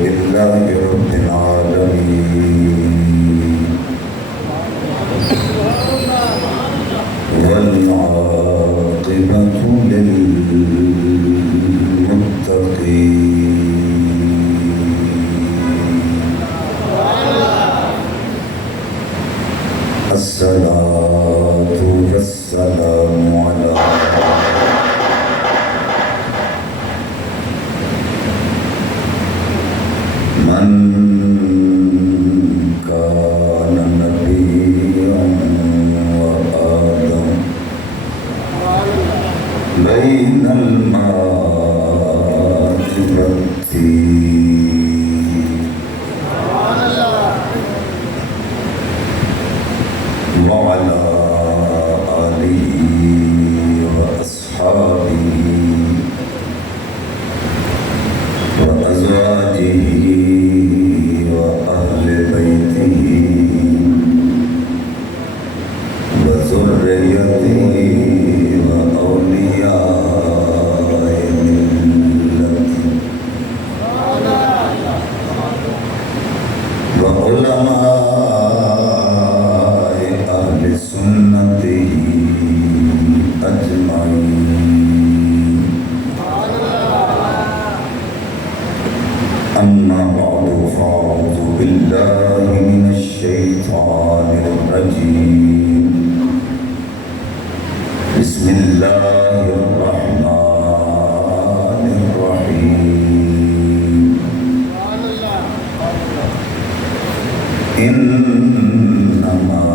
لله رب العالمين والعاقبة للمتقين الصلاة والسلام على من كان نبيا وآدم بين الماء والطين وعلى آله وأصحابه وأزواجه وأهل بيته وذريته وأولياء ملته وعلماء أهل سنته أجمعين. أما بعد فأعوذ بالله من الشيطان الرجيم. بسم الله الرحمن الرحيم. إنما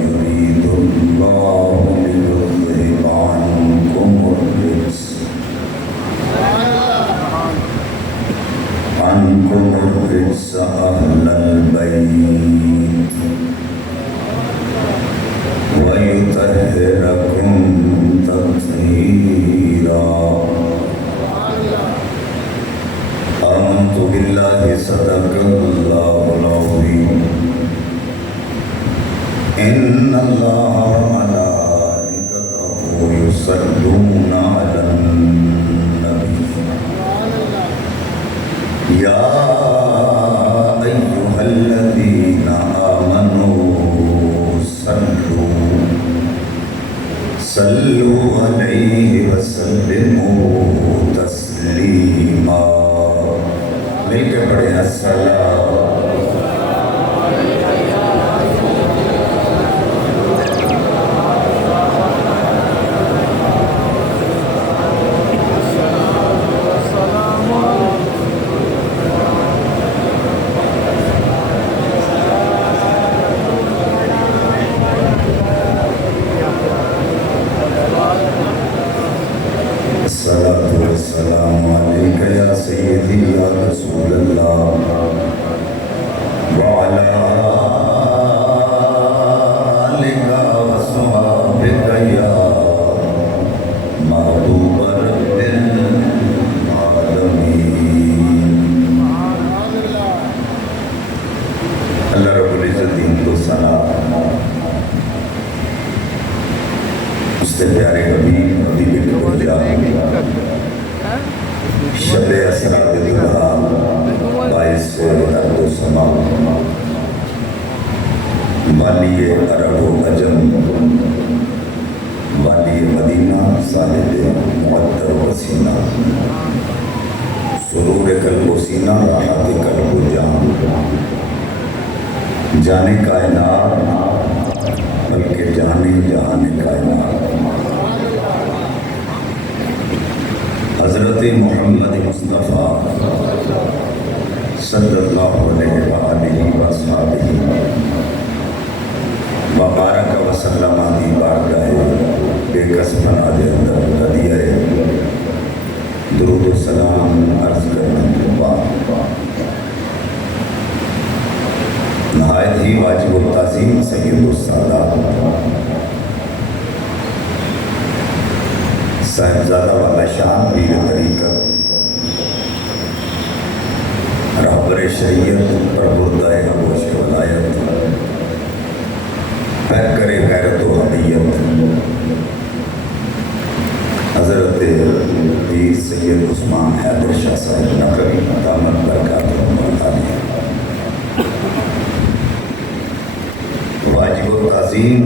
يريد الله ليذهب عنكم الرجس أهل البيت ويطهركم تطهيرا. آمنت بالله صدق الله العظيم. إن الله وملائكته يصلون على النبي يا أيها الذين آمنوا صلوا عليه وسلموا تسليما. مل کے پڑھے السلام والسلام عليك يا سيدي يا رسول الله وعلى آلك وصحبك يا محبوب رب العالمين. اللہ رب العزت دین کو سلام. اس سے پیارے حبیب حبیب کبریا شب اسرا دلہا باعث درد و سما والی عرب و عجم والی مدینہ صاحب معطر و سینہ سرور قلب و سینہ راحت قلب و جان جانے کائنات بلکہ جانے جہان کائنات حضرت محمد مصطفیٰ صلی اللہ علیہ وآلہ وآصحابہ وبارک وسلم دی بارگاہ بے کس پناہ دے اندر ہدیہ درود و سلام عرض کرنے کے بعد نہایت ہی واجب التعظیم سید السادات صاحبزادہ والا شان پیر طریقت رہبر شریعت پربردہ ابوش ولایت پیک کرے غیرت و حمیت حضرت پیر سید عثمان حیدر شاہ صاحب نقوی دامت برکاتہ عظیم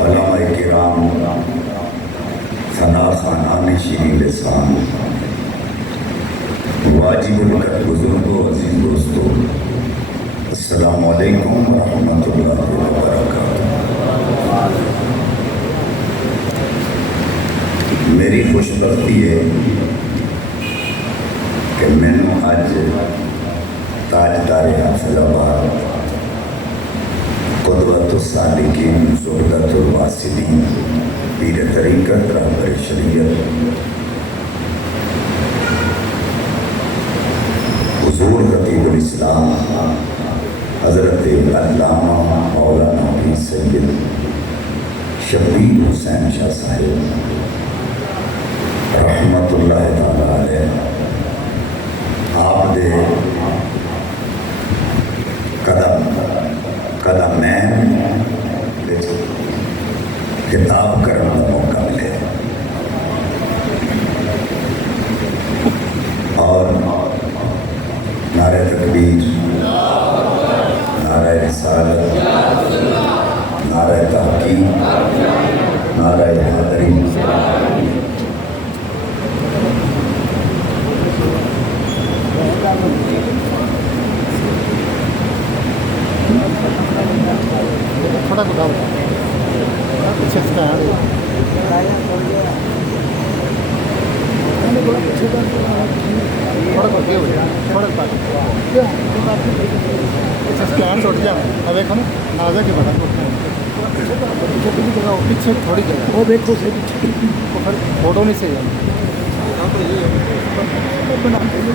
علماء کرام فنا خانان شیریں لسان واجب القدر بزرگوں عزیز دوستوں السلام علیکم ورحمۃ اللہ وبرکاتہ۔ میری خوش بختی ہے کہ میں نے اج تاجدار حافظ آباد قدوۃ السالکین زہدۃ الواصلین پیر طریقت رہبر شریعت حضور خطیب الاسلام حضرت علامہ مولانا پیر سید شبیر حسین شاہ صاحب رحمت اللہ تعالی علیہ آپ دے قدم کتاب کرنے کا موقع ملے اور نعرہ تکبیر، نعرہ رسالت، نعرہ تحقیق، نعرہ حیدری تھوڑا بتاؤ پیچھے اسکین چھوٹ گیا اب دیکھو نا نازا کے بتا پیچھے تھوڑی جگہ وہ دیکھو فوٹو نہیں صحیح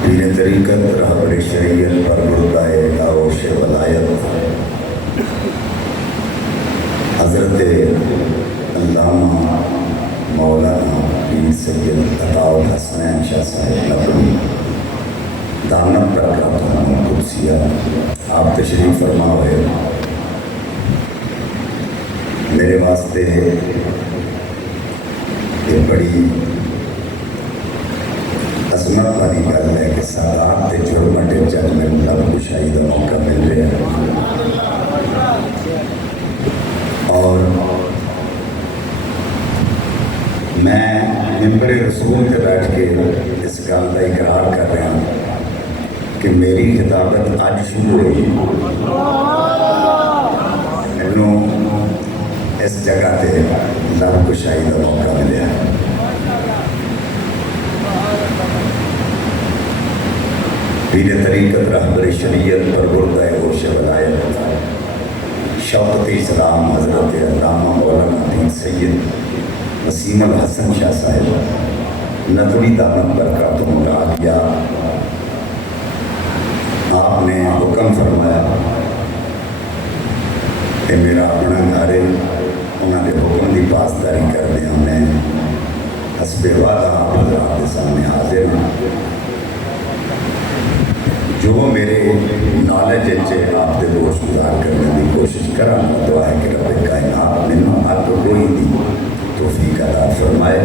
پیر طریقت رہبر شریعت پر مردائے داروش ولایت حضرت علامہ مولانا پیر سید عطاء الحسنین شاہ صاحب نقوی دامنت برکاتہ قدسیہ آپ تشریف فرما ہوئے۔ میرے واسطے یہ بڑی عظمت والی گل ہے کہ سادات کے جرمٹے جب میں لب کشائی کا موقع مل رہا ہے اور میں ممبر رسول پہ بیٹھ کے اس گل کا اقرار کر رہا ہوں کہ میری خطابت آج شروع ہوئی مینوں اس جگہ پہ لب کشائی کا موقع ملیا۔ پیر طریقت رہبر شریعت پر مردائے ہوش ولایت شوقت اسلام حضرت علامہ مولانا پیر سید وسیم الحسن شاہ صاحب نقوی دامن برکاتہ عالیہ آپ نے حکم فرمایا کہ میرا اپنا گھر انہوں نے حکم کی پاسداری کردے میں حسب وعدہ آپ حضرات کے سامنے حاضر ہوں۔ جو میرے نالج آپ کے گوشت گزار کرنے کی کوشش کرا دعا ہے کہ رب کائنات مینوں حق کوئی نہیں توفیق عطا فرمائے،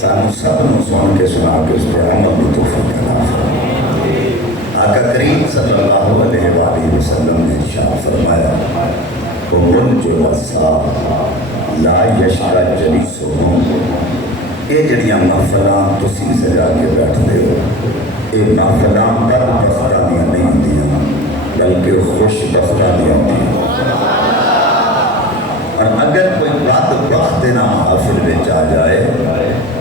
سانو سب نو سن کے سنا کے اس پہ عمل کی توفیق عطا فرمائے۔ آقا کریم صلی اللہ علیہ وآلہ وسلم نے ارشاد فرمایا قل جو رسا لا یشقا جلیسہم، یہ جڑیاں محفلاں تسی سجا کے بیٹھتے ہو یہ محفلاں بد بختاں دیاں نہیں ہوندیاں بلکہ خوش بختاں دیاں ہوندیاں، اور اگر کوئی بد بخت نہ محافل وچ آ جائے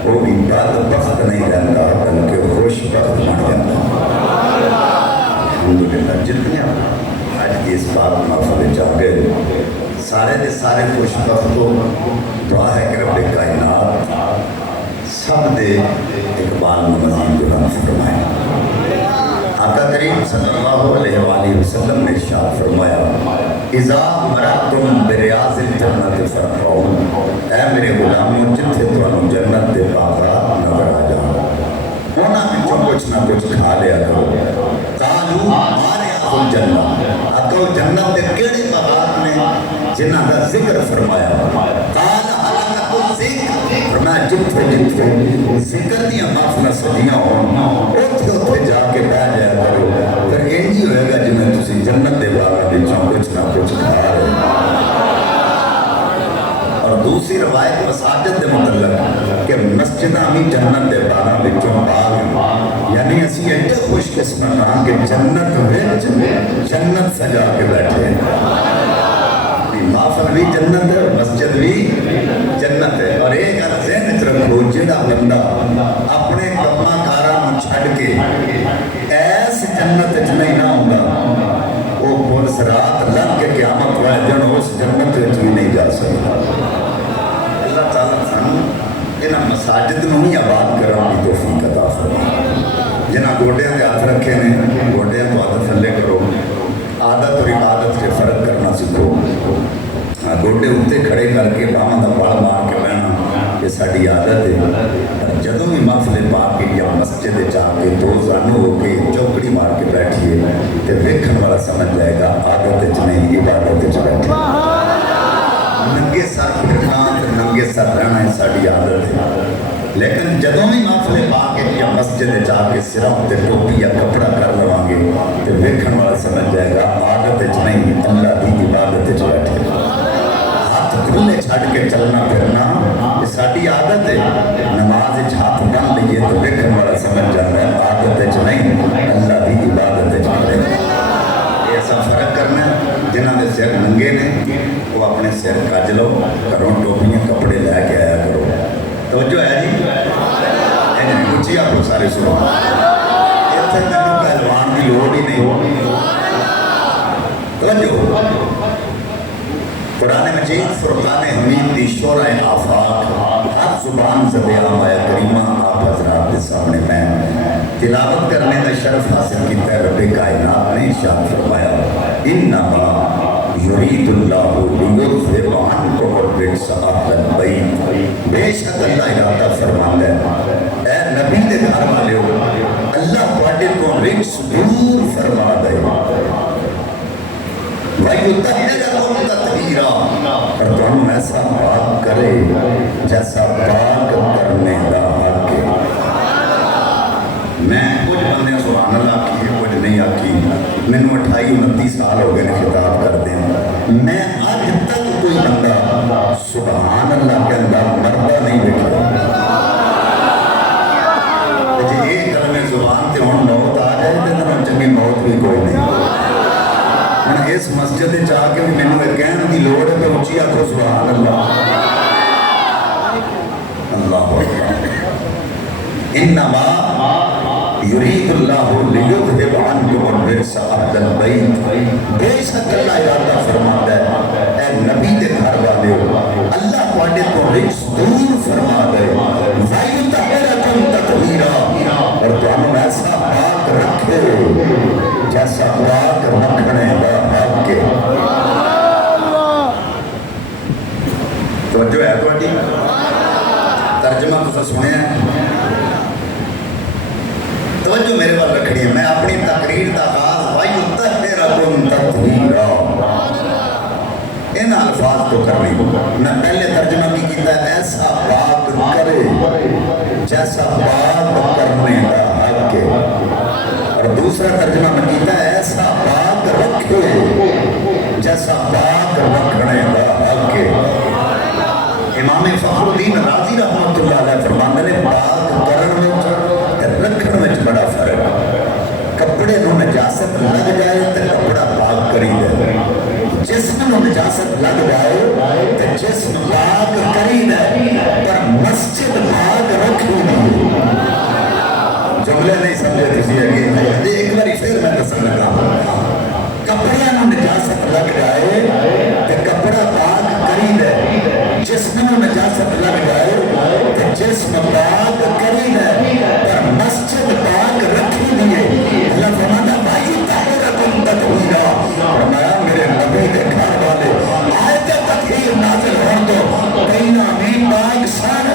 وہ بھی بد بخت نہیں رہتا بلکہ خوش بخت بن جاتا۔ الحمدللہ جتنے آج کی اس بات محفل وچ آ گئے سارے دے سارے خوش بخت ہو، دعا ہے کہ رب کائنات سب دے اقبال مزید قرآن فرمائے۔ آقا کریم صلی اللہ علیہ وآلہ وسلم نے ارشاد فرمایا اذا مرتم بریاض الجنت فرحون، اے میرے غلاموں جتھے تانوں جنت دے باغات نظر آ جان انہاں وچوں کچھ نہ کچھ کھا لیا کرو۔ قالوا ما ریاض الجنت، اکو جنت دے کیڑے باغات نے جنہاں دا ذکر فرمایا؟ قال حلقۃ الذکر، فرمایا جتھے جتھے ذکر دیاں محفلاں سجیاں ہون اوتھے اوتھے جا کے بیٹھ جایا کرو، پھر انج ہی ہوئے گا جنہیں تسی جنت دے باغاں وچوں کچھ نہ کچھ کھا رہے۔ مساجد دے متعلق کہ مسجداں بھی جنت دے باغاں وچوں باغ، یعنی اسی ایڈے خوش قسمت ہاں کہ جنت وچ جنت سجا کے بیٹھے ہیں۔ محفل بھی جنت ہے، مسجد بھی جنت ہے۔ اور ایک گل ذہن چ رکھو، جہاں بندہ اپنے کما کاراں چھڈ کے ایس جنت چ نہیں نہ ہوندا، وہ پل صراط لنگھ کے قیامت والے دن اس جنت وچ بھی نہیں جا سکتا۔ اللہ تعالیٰ سانوں انہاں مساجد نوں ہی آباد کرن دی توفیق عطا فرمائے۔ جنہاں گوڈیاں تے ہاتھ رکھے نے، گوڈیاں تو ہاتھ تھلے کرو، عادت اور عبادت سے فرق کرنا سیکھو۔ گوڈے اتنے کھڑے کر کے باہاں دا بال مار کے بہنا یہ ساری عادت ہے۔ جدوں بھی محفل پاک یا مسجد جا کے دو زانو ہو کے چوکڑی مار کے بیٹھیے تو ویکھن والا سمجھ جائے گا عادت چ نہیں، عبادت چ بیٹھے۔ ننگے سر پھرنا ننگے سر رہنا ہے ساری عادت ہے، لیکن جدوں بھی محفل پاک یا مسجد جا کے سراں تے ٹوپی یا کپڑا کر لواں گے تو ویکھن والا سمجھ جائے گا عادت چ نہیں، اللہ دی عبادت چ بیٹھے۔ ہاتھ کھلے چھڈ کے چلنا پھرنا یہ ساری عادت ہے۔ نماز ہاتھ بن لیے تو ویکھن والا سمجھ جاتا ہے عادت چ نہیں، اللہ دی عبادت چ بیٹھے۔ ایسا فرق کرنا ہے، جنہاں دے سر ننگے نے وہ اپنے سر کج لو، گھروں ٹوپیاں کپڑے لے کے آیا کرو۔ توجہ ہے جی؟ اچھی آپ کو سارے سنو، اتنے مینوں پہلوان کی لوڑ ہی نہیں۔ توجہ، قرآن مجید فرقان حمید دی شورۂ آفاق ہر زبان زبیان آیا کریمہ آپ حضرات کے سامنے میں تلاوت کرنے کا شرف حاصل کیتا ہے۔ رب کائنات نے ارشاد فرمایا انما یرید اللہ لیذہب عنکم الرجس اہل البیت، بے شک اللہ ارادہ فرماتا ہے اے نبی دے گھر والے ہو، اللہ تواڈے کو رجس دور فرما دے، وَيُطَهِّرَكُمْ تَطْهِيرًا، اور تم ایسا پاک کرے جیسا پاک کرنے کا حق ہے۔ میں کچھ بندے سبحان اللہ کی کچھ نہیں آکی، میں نے 28-29 سال ہو گئے نے خطاب کر دیں، میں آج تک کوئی بندہ سبحان اللہ کے اندر مردہ نہیں دیکھا۔ جی ایک کلمہ زبان تے ہون موت آ جائے تو چنگی موت بھی کوئی نہیں۔ اس مسجد جا کے میں نے کہنے کی لوڑ ہے کہ اچھی آنکھوں سبحان اللہ اللہ اکبر۔ انما یرید اللہ لیذہب عنکم الرجس اہل البیت، بے شک اللہ ارادہ فرماتا ہے اے نبی دے گھر والے ہو، اللہ تواڈے تو رجس دور فرما دے، وَیُطَہِّرَکُمْ تَطْہِیرًا، اور تانوں ایسا پاک رکھے جیسا پاک رکھنے کا حق ہے۔ توجہ ہے تواڈی؟ ترجمہ تساں سنیا ہے؟ توجہ میرے وال رکھنی ہے۔ میں اپنی تقریر کا آغاز وَیُطَہِّرَکُمْ تَطْہِیرًا ان الفاظ تو کر رہی ہوں۔ میں پہلے ترجمہ کی کیتا ہے ایسا پاک کرے جیسا پاک کرنے کا حق ہے، اور دوسرا ترجمہ میں کیتا ہے ایسا پاک رکھے جیسا پاک رکھنے کا حق ہے۔ امام فخر الدین رازی رحمۃ اللہ علیہ فرماندے نے پاک کرن وچ رکھن وچ بڑا فرق۔ کپڑے نو نجاست لگ جائے تو کپڑا پاک کری دے، جسم نو نجاست لگ جائے تو جسم پاک کری دے، پر مسجد پاک رکھی نہیں۔ جملے نہیں سمجھے تسی اگے ایک بار پھر میں دسن لگا، کپڑے نو نجاست لگ جائے تو کپڑا پاک کری دے، جسم نو نجاست لگ جائے تو جسم پاک کری دے، پر مسجد پاک رکھی دیے۔ اللہ فرماتا بھائی طاہرکم تطہیرا، فرمایا میرے نبی دے گھر والے آیت تطہیر نازل ہون تو کہیں آمین پاک سن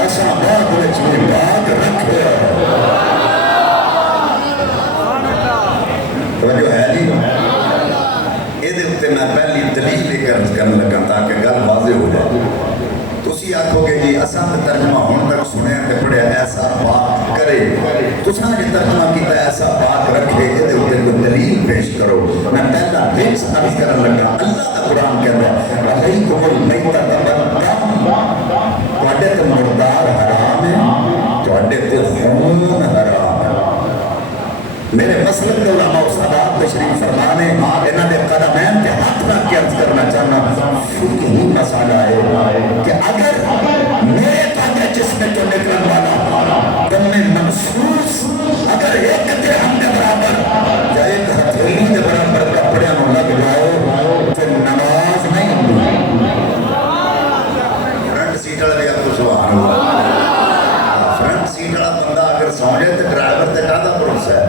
ایسا بعد وچ بھی پاک رکھے۔ توجہ ہے جی؟ یہ اتنے میں پہلی دلیل لے کر کرنے لگا تاکہ گل واضح ہو جائے۔ تسی آکھو گے جی اساں تے ترجمہ ہون تک سنیا تے پڑھیا ایسا پاک کرے، تساں جے ترجمہ کیتا ایسا پاک رکھے، یہ اتنے کوئی دلیل پیش کرو۔ میں پہلا رجس عرض کرنے لگا، اللہ کا قرآن کہتا ہے علیکم المیتۃ والدم، میرے مسلک کے علماء و سادات تشریف فرمانے انہوں نے قدمین کے ہاتھ رکھ کے عرض کرنا چاہنا فقہی مسئلہ ہے کہ اگر میرے قدر جسم تو نکلن والا تم میں منصوص اگر ایک درہم کے برابر یا ایک ہتھیلی کے برابر کپڑے نو لگ جائے پھر نماز نہیں ہوتی. فرنٹ سیٹ والا بھی آپ کو سبحان اللہ. فرنٹ سیٹ والا بندہ اگر سو جائے تو ڈرائیور تے کہدا بھروسہ ہے.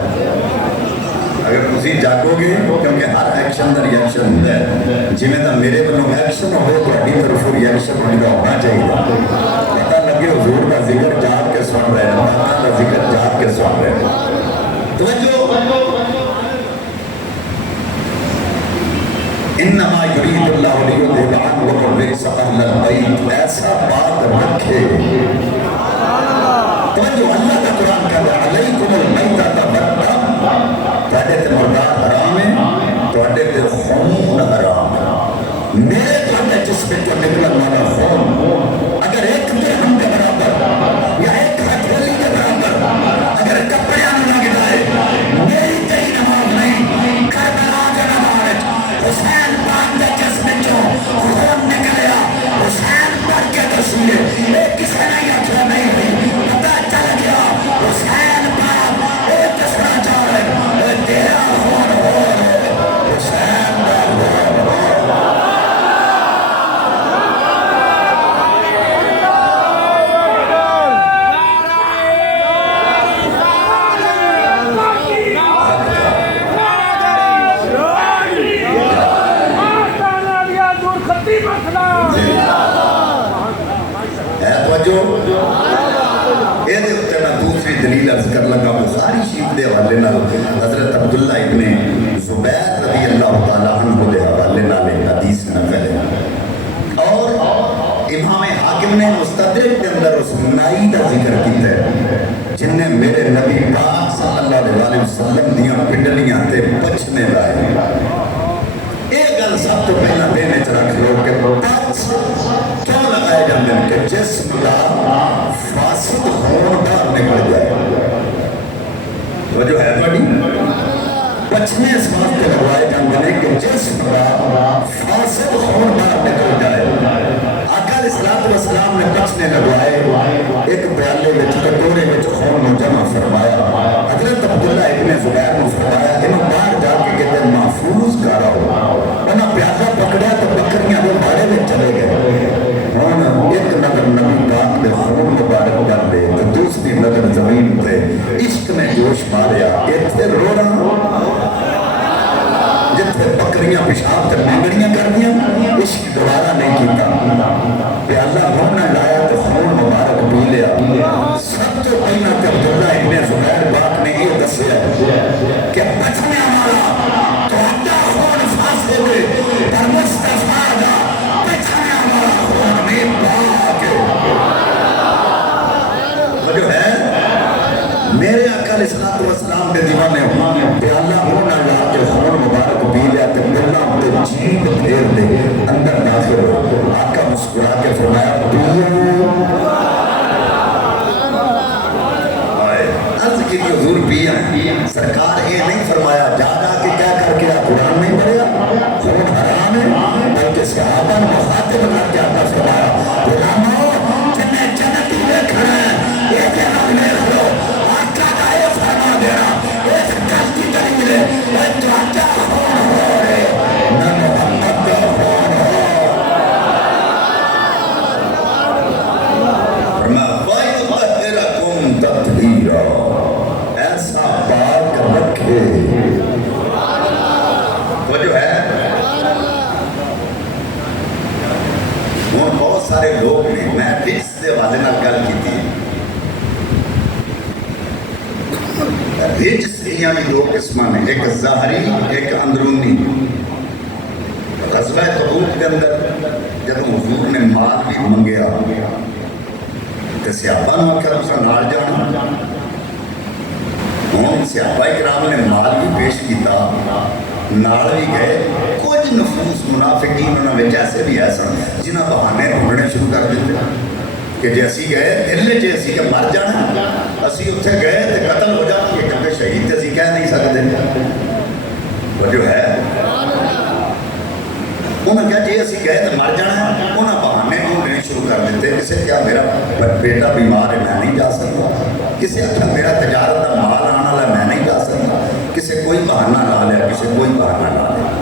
اگر تسی جاگو گے کیونکہ ہر ایکشن دا ریئیکشن ہوتا ہے. جی میں میرے بنوں ایکشن ہوئے تو اڈی طرف ریئیکشن ہونا چاہیے. پتہ لگے حضور کا ذکر جاگ کے سن رہے ہیں, اللہ کا ذکر جاگ کے سن رہے ہیں. توجہ انما یرید اللہ لیذھب عنکم الرجس اہل البیت, ایسا بات رکھے. توجہ اللہ کا قرآن کہتا ہے علیکم المیتۃ والدم, تہاڈے تے مردار حرام ہے, تہاڈے تے خون حرام ہے. میرے تہاڈے جسم تو نکلن والا خون اگر ایک درہم کے برابر یا ایک ہتھیلی کے برابر اگر کپڑیاں نہ لگ جائے, میری تیری نماز نہیں. کربلا کے نماز حسین پاک کے جسم چوں خون نکلیا, حسین پاک کے تصویر ایک کسی نے آنکھیں نہیں ہوئی, پتہ چل گیا حسین پاک ایک کسرا جا رہے تیرا خون ہو رہے حسین پاک ہو رہے. دلیل عرض کر لگا بخاری شریف دے حوالے نال حضرت عبداللہ ابن زبیر رضی اللہ تعالیٰ عنہ دے حوالے نال حدیث نقل ہے. اور امام حاکم نے مستدرک کے اندر اس نائی کا ذکر کیتا ہے جن نے میرے نبی پاک صلی اللہ علیہ وسلم دیاں پنڈلیاں تے پچھنے لائے. ایک گل سب تو پہلا دینے چ رکھ لو کہ پچھ کیوں لگائے جاندے ہیں کہ جسم دا فاسد خون باہر نکل جائے. وہ جو ہے بڑی پچھنے اس بات کے لگوائے جاندے ہیں کہ جسم دا فاسد خون باہر نکل جائے. آقا علیہ السلام نے پچھنے لگوائے, ایک پیالے میں کٹورے میں خون جمع فرمایا. حضرت عبداللہ ابن زبیر نے فرمایا انہوں باہر جا کے کہتے ہیں محفوظ کارا ہو. انہوں پیالہ پکڑا تو بکریاں وہ بارے میں چلے گئے. انہوں ایک نظر نبی پاک دے خون مبارک کر دے تو دوسری نظر زمین پہ عشق میں جوش ماریا. اتھے رو رہا جتھے بکریاں پیشاب کر مانگڑیاں کر دیا, عشق دوبارہ نہیں کیتا. پیالہ ہونا لایا تو خون مبارک پی لیا. سب تو پہنا کہ عبداللہ ابن زبیر پاک نے یہ دسیا کہ بچنے ہمارا تو اڈا خون فاسد پر مصطفیٰ دا بچنے ہمارا خون میں پاک. وہ جو ہے میرے آقا علیہ السلام کے دیوانے پیالہ ہونا لا کے خون مبارک پی لیا تو ملنا تے جیب پھیر دے اندر داخل ہو. آقا مسکرا کے فرمایا عرض کی حضور پیا سرکار یہ نہیں فرمایا جا جا کے کیا کر کے قرآن نہیں پڑھیا خون حرام ہے, بلکہ صحابہ نے مخاطب بنا کے آقا فرمایا غلاموں جنہیں جنتی میں کھڑا ہے یہ جنت میں کھڑو. آقا کا یہ فرما دینا ایک غلطی دلیل ہے ایک تو آقا خون ہو رہے نہ محمد کا خون ہو. وَيُطَهِّرَكُمْ تَطْهِيرًا, ایسا پاک رکھے. وہ جو ہے وہ بہت سارے لوگ نے میں رجس سے حوالے نال گل کی تھی. رجس یہاں بھی دو قسم ہیں, ایک ظاہری ایک اندرونی. غزوہ تبوک کے اندر جب حضور نے مال بھی منگیا تو صحابہ نے آخر اس کا نال جانا. ہوں صحابہ کرام نے مال بھی پیش کیتا, نال بھی گئے. کچھ نفوس منافقین انہوں نے ایسے بھی ایسا جنہ بہانے ڈھونڈنے شروع کر دیتے. کہ جی اسی گئے دل چ اسی کہ مر جانا اسی اتنے گئے تو قتل ہو جائیں گے کیونکہ شہید تو اسی کہہ نہیں سکتے وہ جو ہے انہوں نے کہا جی اسی گئے تو مر جانا انہوں نے بہانے ڈھونڈنے شروع کر دیتے کسی کیا میرا بیٹا بیمار ہے میں نہیں جا سکتا کسی آخر میرا تجارت کا مال آنے والا میں نہیں جا سکتا کسی کوئی بہانہ لا لیا کسی کوئی بہانہ لا لیا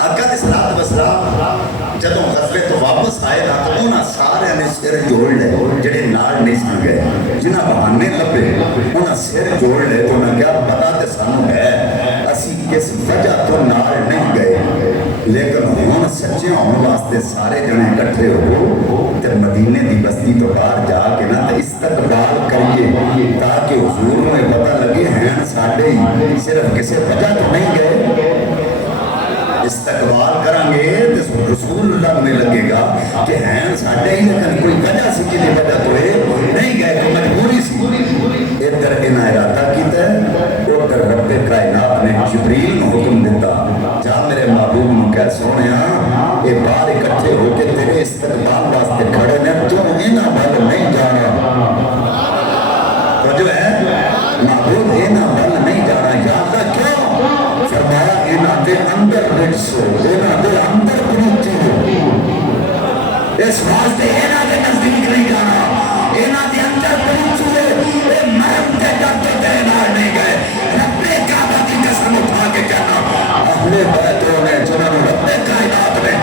آقا دے صلوات و سلام جدوں غزوے تو واپس آئے نا تو انہاں سارے نے سر جوڑ لے جڑے نال نہیں سن گئے جنہاں بہانے لبے انہاں سر جوڑ لے تو انہاں کیا پتا تے سانوں ہے اسی کس وجہ تو نال نہیں گئے لیکن ہن سچے ہون واسطے سارے جنے اکٹھے ہو تے مدینے دی بستی تو باہر جا کے نا تے استقبال کریے تاکہ حضور نوں پتہ لگے ہیں ساڈے ہی صرف کسی وجہ تو نہیں گئے استقبال کریں گے تو رسول اللہ میں لگے گا کہ ہیں ساڈے ہی لیکن کوئی وجہ سی کی وجہ تو ہے نہیں گئے کوئی مجبوری سی ادھر انہاں ارادہ کیتا ہے ادھر رب کائنات نے جبریل نے حکم دیتا جا میرے محبوب نو کہہ سونیا یہ باہر اکٹھے ہو کے تیرے استقبال واسطے کھڑے نے تو انہاں ول نہیں جانا تو جو ہے محبوب انہاں ول نہیں جانا یا اللہ کیوں فرمایا انہاں دے اندر رجس ہو انہاں دے اندر پلیتی ہو اس واسطے انہاں دے نزدیک نہیں جانا انہاں دے اندر پلیتی ہو اے مرم دے ڈر کے تیرے نال نہیں گئے رب کعبہ کی قسم اٹھا کے کہنا اہل بیتوں نے جنہوں نے رب کائنات میں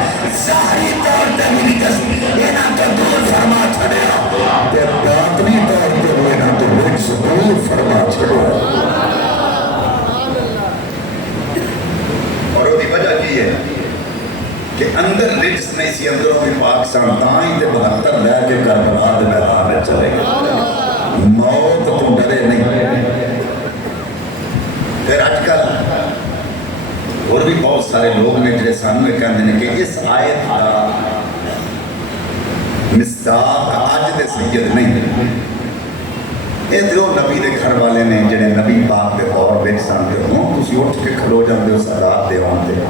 ظاہری طور پہ میری قسم انہاں کو دور فرما چھڑیا تے باطنی طور پہ انہاں کو رجس دور فرما چھڑیا کہ اندر رجس نہیں سی اندروں میں پاکستان تائیں تے 72 لے کے کربلا دے میدان میں چلے گئے موت تو ڈرے نہیں پھر آج کل اور بھی بہت سارے لوگ نے جڑے سامنے کہندے نے کہ اس آیت کا مصداق اج دے سید نہیں اے دو نبی دے گھر والے نے جڑے نبی پاک دے دور وچ سن تے ہن تسی اٹھ کے کھلو جاندے ہو سادات دے آن تے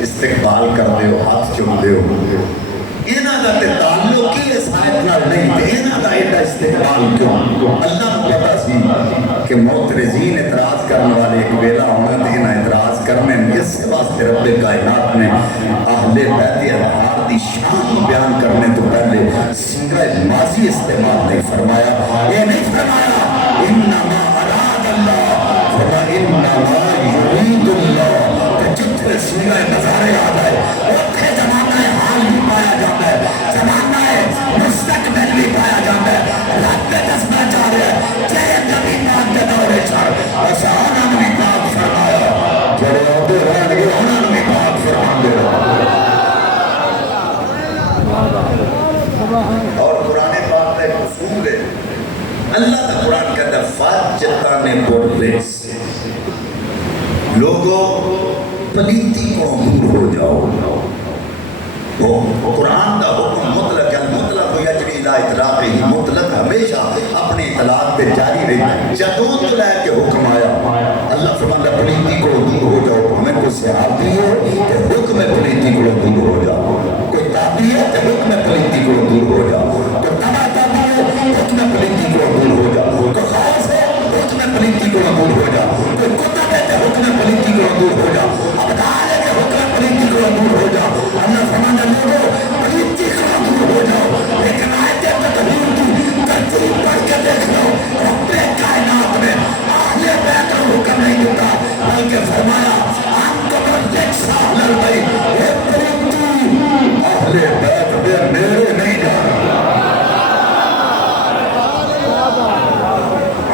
استقبال کر دے ہو ہاتھ چوم دے ہو انہاں دا تے تعلق ہی اس آیت نال نہیں تے انہاں دا ایڈا استقبال کیوں اللہ کو پتہ سی کہ معترضین اعتراض کرنے والے ایک ویلا ہونا تے انہاں اعتراض کرنے اس واسطے رب کائنات نے اہل بیت اطہار دی شان بیان کرنے تو پہلے سیغہ ماضی استعمال نہیں فرمایا یہ نہیں فرمایا انما اراد اللہ فرما انما یرید اللہ جتنے سیغہ نظارے آ گئے اتنے زمانہ حال بھی پایا جاتا ہے زمانہ مستقبل بھی پایا جاتا ہے رب دسنا چاہ رہے ہیں تیرے نبی پاک کے دورے چھاڑ آسان نبی پاک فرمایا جڑے ہوتے رہن گے انہوں نے پاک فرمان دے رہا اور قرآن پاک کا ایک اصول ہے اللہ کا قرآن کہتا ہے فاجتان پرورس لوگوں پلیتی کو دور ہو جاؤ وہ قرآن کا حکم مطلق ہے مطلق یجری لا اطلاق ہی مطلق ہمیشہ اپنے اطلاق پہ جاری رہی جدوں تو لے کے حکم آیا اللہ فرماتا پلیتی کو دور ہو جاؤ ہمیں کوئی صحابی ہے کہ حکم پلیتی کو دور ہو جاؤ کوئی تابعی ہے کہ حکم پلیتی کو دور ہو جاؤ کوئی تبع تابعی ہے حکم پلیتی کو دور ہو جاؤ کوئی خاص ہے حکم پلیتی کو دور ہو جاؤ کوئی کتب ہے کہ حکم پلیتی کو دور ہو جاؤ ابدال ہے کہ حکم پلیتی کو دور ہو جاؤ اللہ فرماتا لوگوں پلیتی کو دور ہو جاؤ لیکن آیتیں تکلیف کی ترتیب پڑھ کے دیکھ لو رب کائنات میں اہل بیت کا حکم نہیں دیتا بلکہ فرمایا انتم الرجس اہل البیت اے پلیتی اہل بیت میں میرے نہیں جانا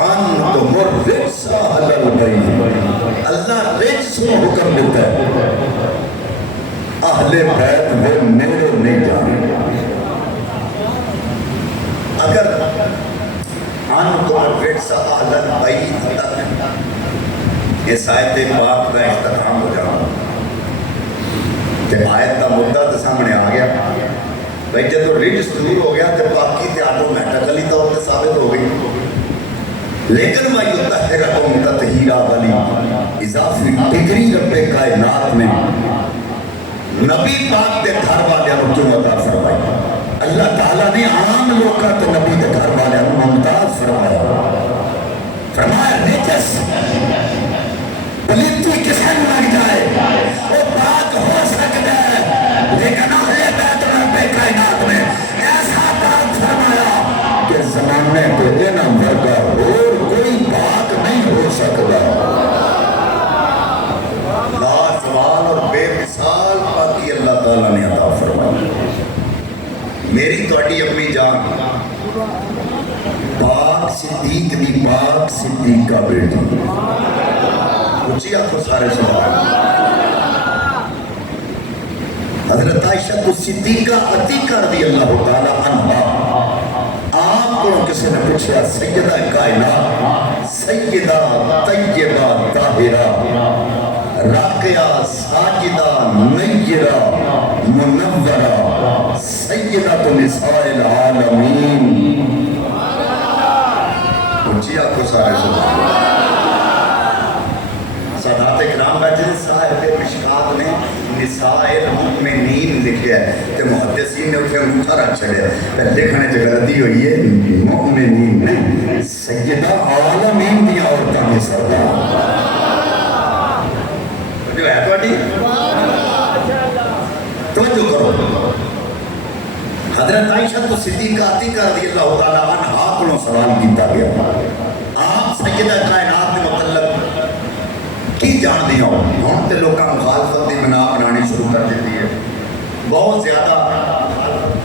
انتم الرجس اہل البیت اللہ رجس کو حکم دیتا ہے اہل بیت میں میرے نہیں جانا اگر انتم الرجس اہل البیت تک اس آیت پاک کا اختتام ہو جانا کہ آیت کا مدعا تو سامنے آ گیا بھائی جب تو رجس دور ہو گیا تو باقی تے آٹومیٹکلی طور پہ ثابت ہو گئی لیکن میں یطہرکم تطہیرا والی اضافی ڈگری رب کائنات میں نبی پاک دے گھر والے کو کیوں عطا فرمائی اللہ تعالیٰ نے عام لوگوں تو نبی کے گھر والے ممتاز فرمایا نجس پلیتی کسے لگ جائے وہ پاک ہو سکتا ہے، لیکن اہل بیت رب کائنات میں ایسا پاک فرمایا کہ زمانے پہ انہوں ورگا اور کوئی پاک نہیں ہو سکتا۔ لا سوال اور بے مثال پاکی اللہ تعالیٰ نے عطا فرمایا۔ میری توڑی اپنی جان پاک صدیق دی پاک صدیق کا بیٹی اچھی آپ کو سارے سوال حضرت عائشہ کو صدیقہ عتیقہ رضی اللہ تعالیٰ عنہ آپ کو کسی نے پوچھا سیدہ کائنات سیدہ طیبہ طاہرہ راقیہ ساجدہ نیرہ منورہ سیدہ نساء العالمین اچھی آپ کو سارے سوال سادات اکرام بیٹھے صاحب مشکات نے نساء المؤمنین لکھیا ہے کہ محدثین نے اسے انگوٹھا رکھ چھڑیا پھر لکھنے جو غلطی ہوئی ہے مؤمنین نے سیدہ عالمین دیا عورتوں میں سردار جو ہے توجہ کرو۔ حضرت عائشہ تو صدیقہ عتیقہ رضی اللہ تعالیٰ عنہ کو سوال کیتا گیا آپ سیدہ کائنات میں مطلب کی جان دیا ہوں تے لوگاں مخالفت دی بنا بنانی شروع کر دیتی ہے، بہت زیادہ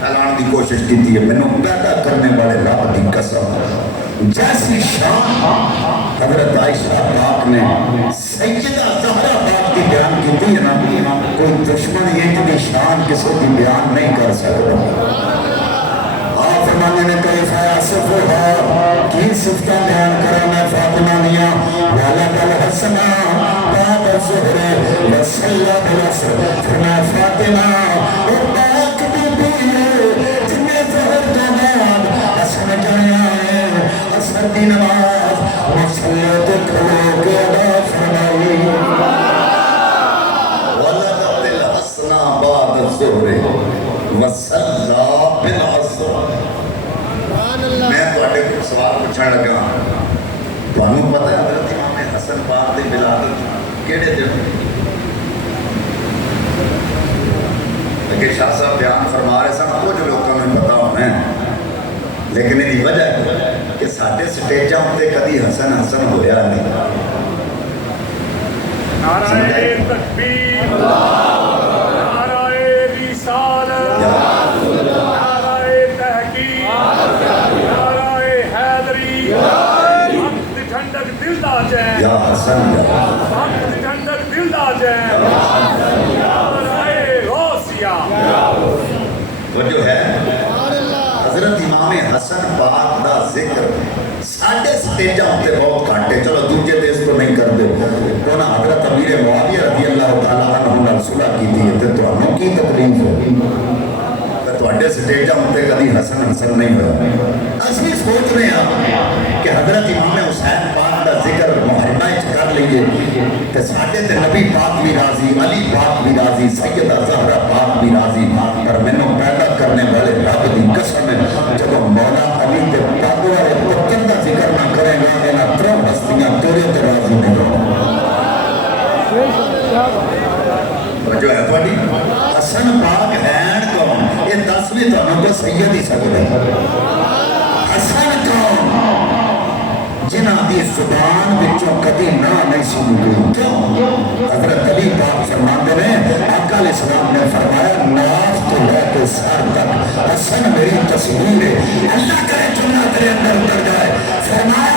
پھیلان دی کوشش کی ہے۔ میں نے پیدا کرنے والے رب دی قسم جیسی شان حضرت عائشہ پاک نے سیدہ زہرا پاک کی بیان کی ہے نا، کوئی دشمن یہ کہ شان کسی کی بیان نہیں کر سکتا۔ آپ فرمانے نے کئی فیاصف ہوا کی صفتہ بیان کرا میں فاطمہ نیا والد الحسنہ بعد الزہرے وصلہ بلسر فرمایا فاطمہ وہ پاک بی بی ہے جنہیں ظہر کا بعد حسن جایا ہے اثر دی نماز وصلت کھلو کے ادا فرمائی والد الحسنہ بعد الزہرے وصلہ بالعصر۔ میں توڑے کو سوال پوچھنے لگا تو ہمیں پتہ ہے حضرت امام حسن پاک دی ولادت کیڑے دن لیکن شاہ صاحب بیان فرما رہے سن کچھ لوگوں میں پتا ہونا ہے، لیکن یہ وجہ ہے کہ ساڈے سٹیجاں ہوتے کدی حسن حسن ہویا نہیں۔ نعرہ تکبیر، نعرہ رسالت، نعرہ تحقیق، نعرہ حیدری، حق دی ٹھنڈک دل دا جائے، یا حسن یا حق دی ٹھنڈک دل دا جائے، نعرہ غوثیہ۔ وہ جو ہے حضرت امام حسن پاک دا ذکر ساڑھے سٹیجاں ہوتے بہت کھانٹے، چلو دوجہ دیس تو نہیں کر دے کونا حضرت امیر معاویہ رضی اللہ تعالیٰ عنہ رسولہ کی تھی تو انہوں کی تکلیف ہے تو اڈے سٹیجاں ہوتے کدی حسن حسن نہیں ہوا۔ اصلی سوچ رہے ہیں کہ حضرت امام حسین پاک دا ذکر محرمہ کر لیے کہ ساڑھے تے نبی پاک بھی راضی، علی پاک بھی راضی، سیدہ زہرہ پاک بھی راضی، پر میں نے پیدا کرنے والے رب دی قسم ہے جب مولا علی تے پاک والے پتر دا ذکر نہ کرے گا انہاں ترم ہستیاں تیرے تے راضی نہیں ہوں۔ جو ہے پڑھی حسن پاک ہیں کون؟ یہ 10ویں تو ہم کو سید ہی سکتے ہیں۔ حسن کون؟ جنہ دی زبان بچوں کدی نہ نہیں سنی گئی، کیوں؟ حضرت علی پاک فرماتے ہیں آقا علیہ السلام نے فرمایا ناف تو لے کے سر تک حسن میری تصویر ہے، اللہ کرے جنہ تیرے اندر اتر جائے، فرمایا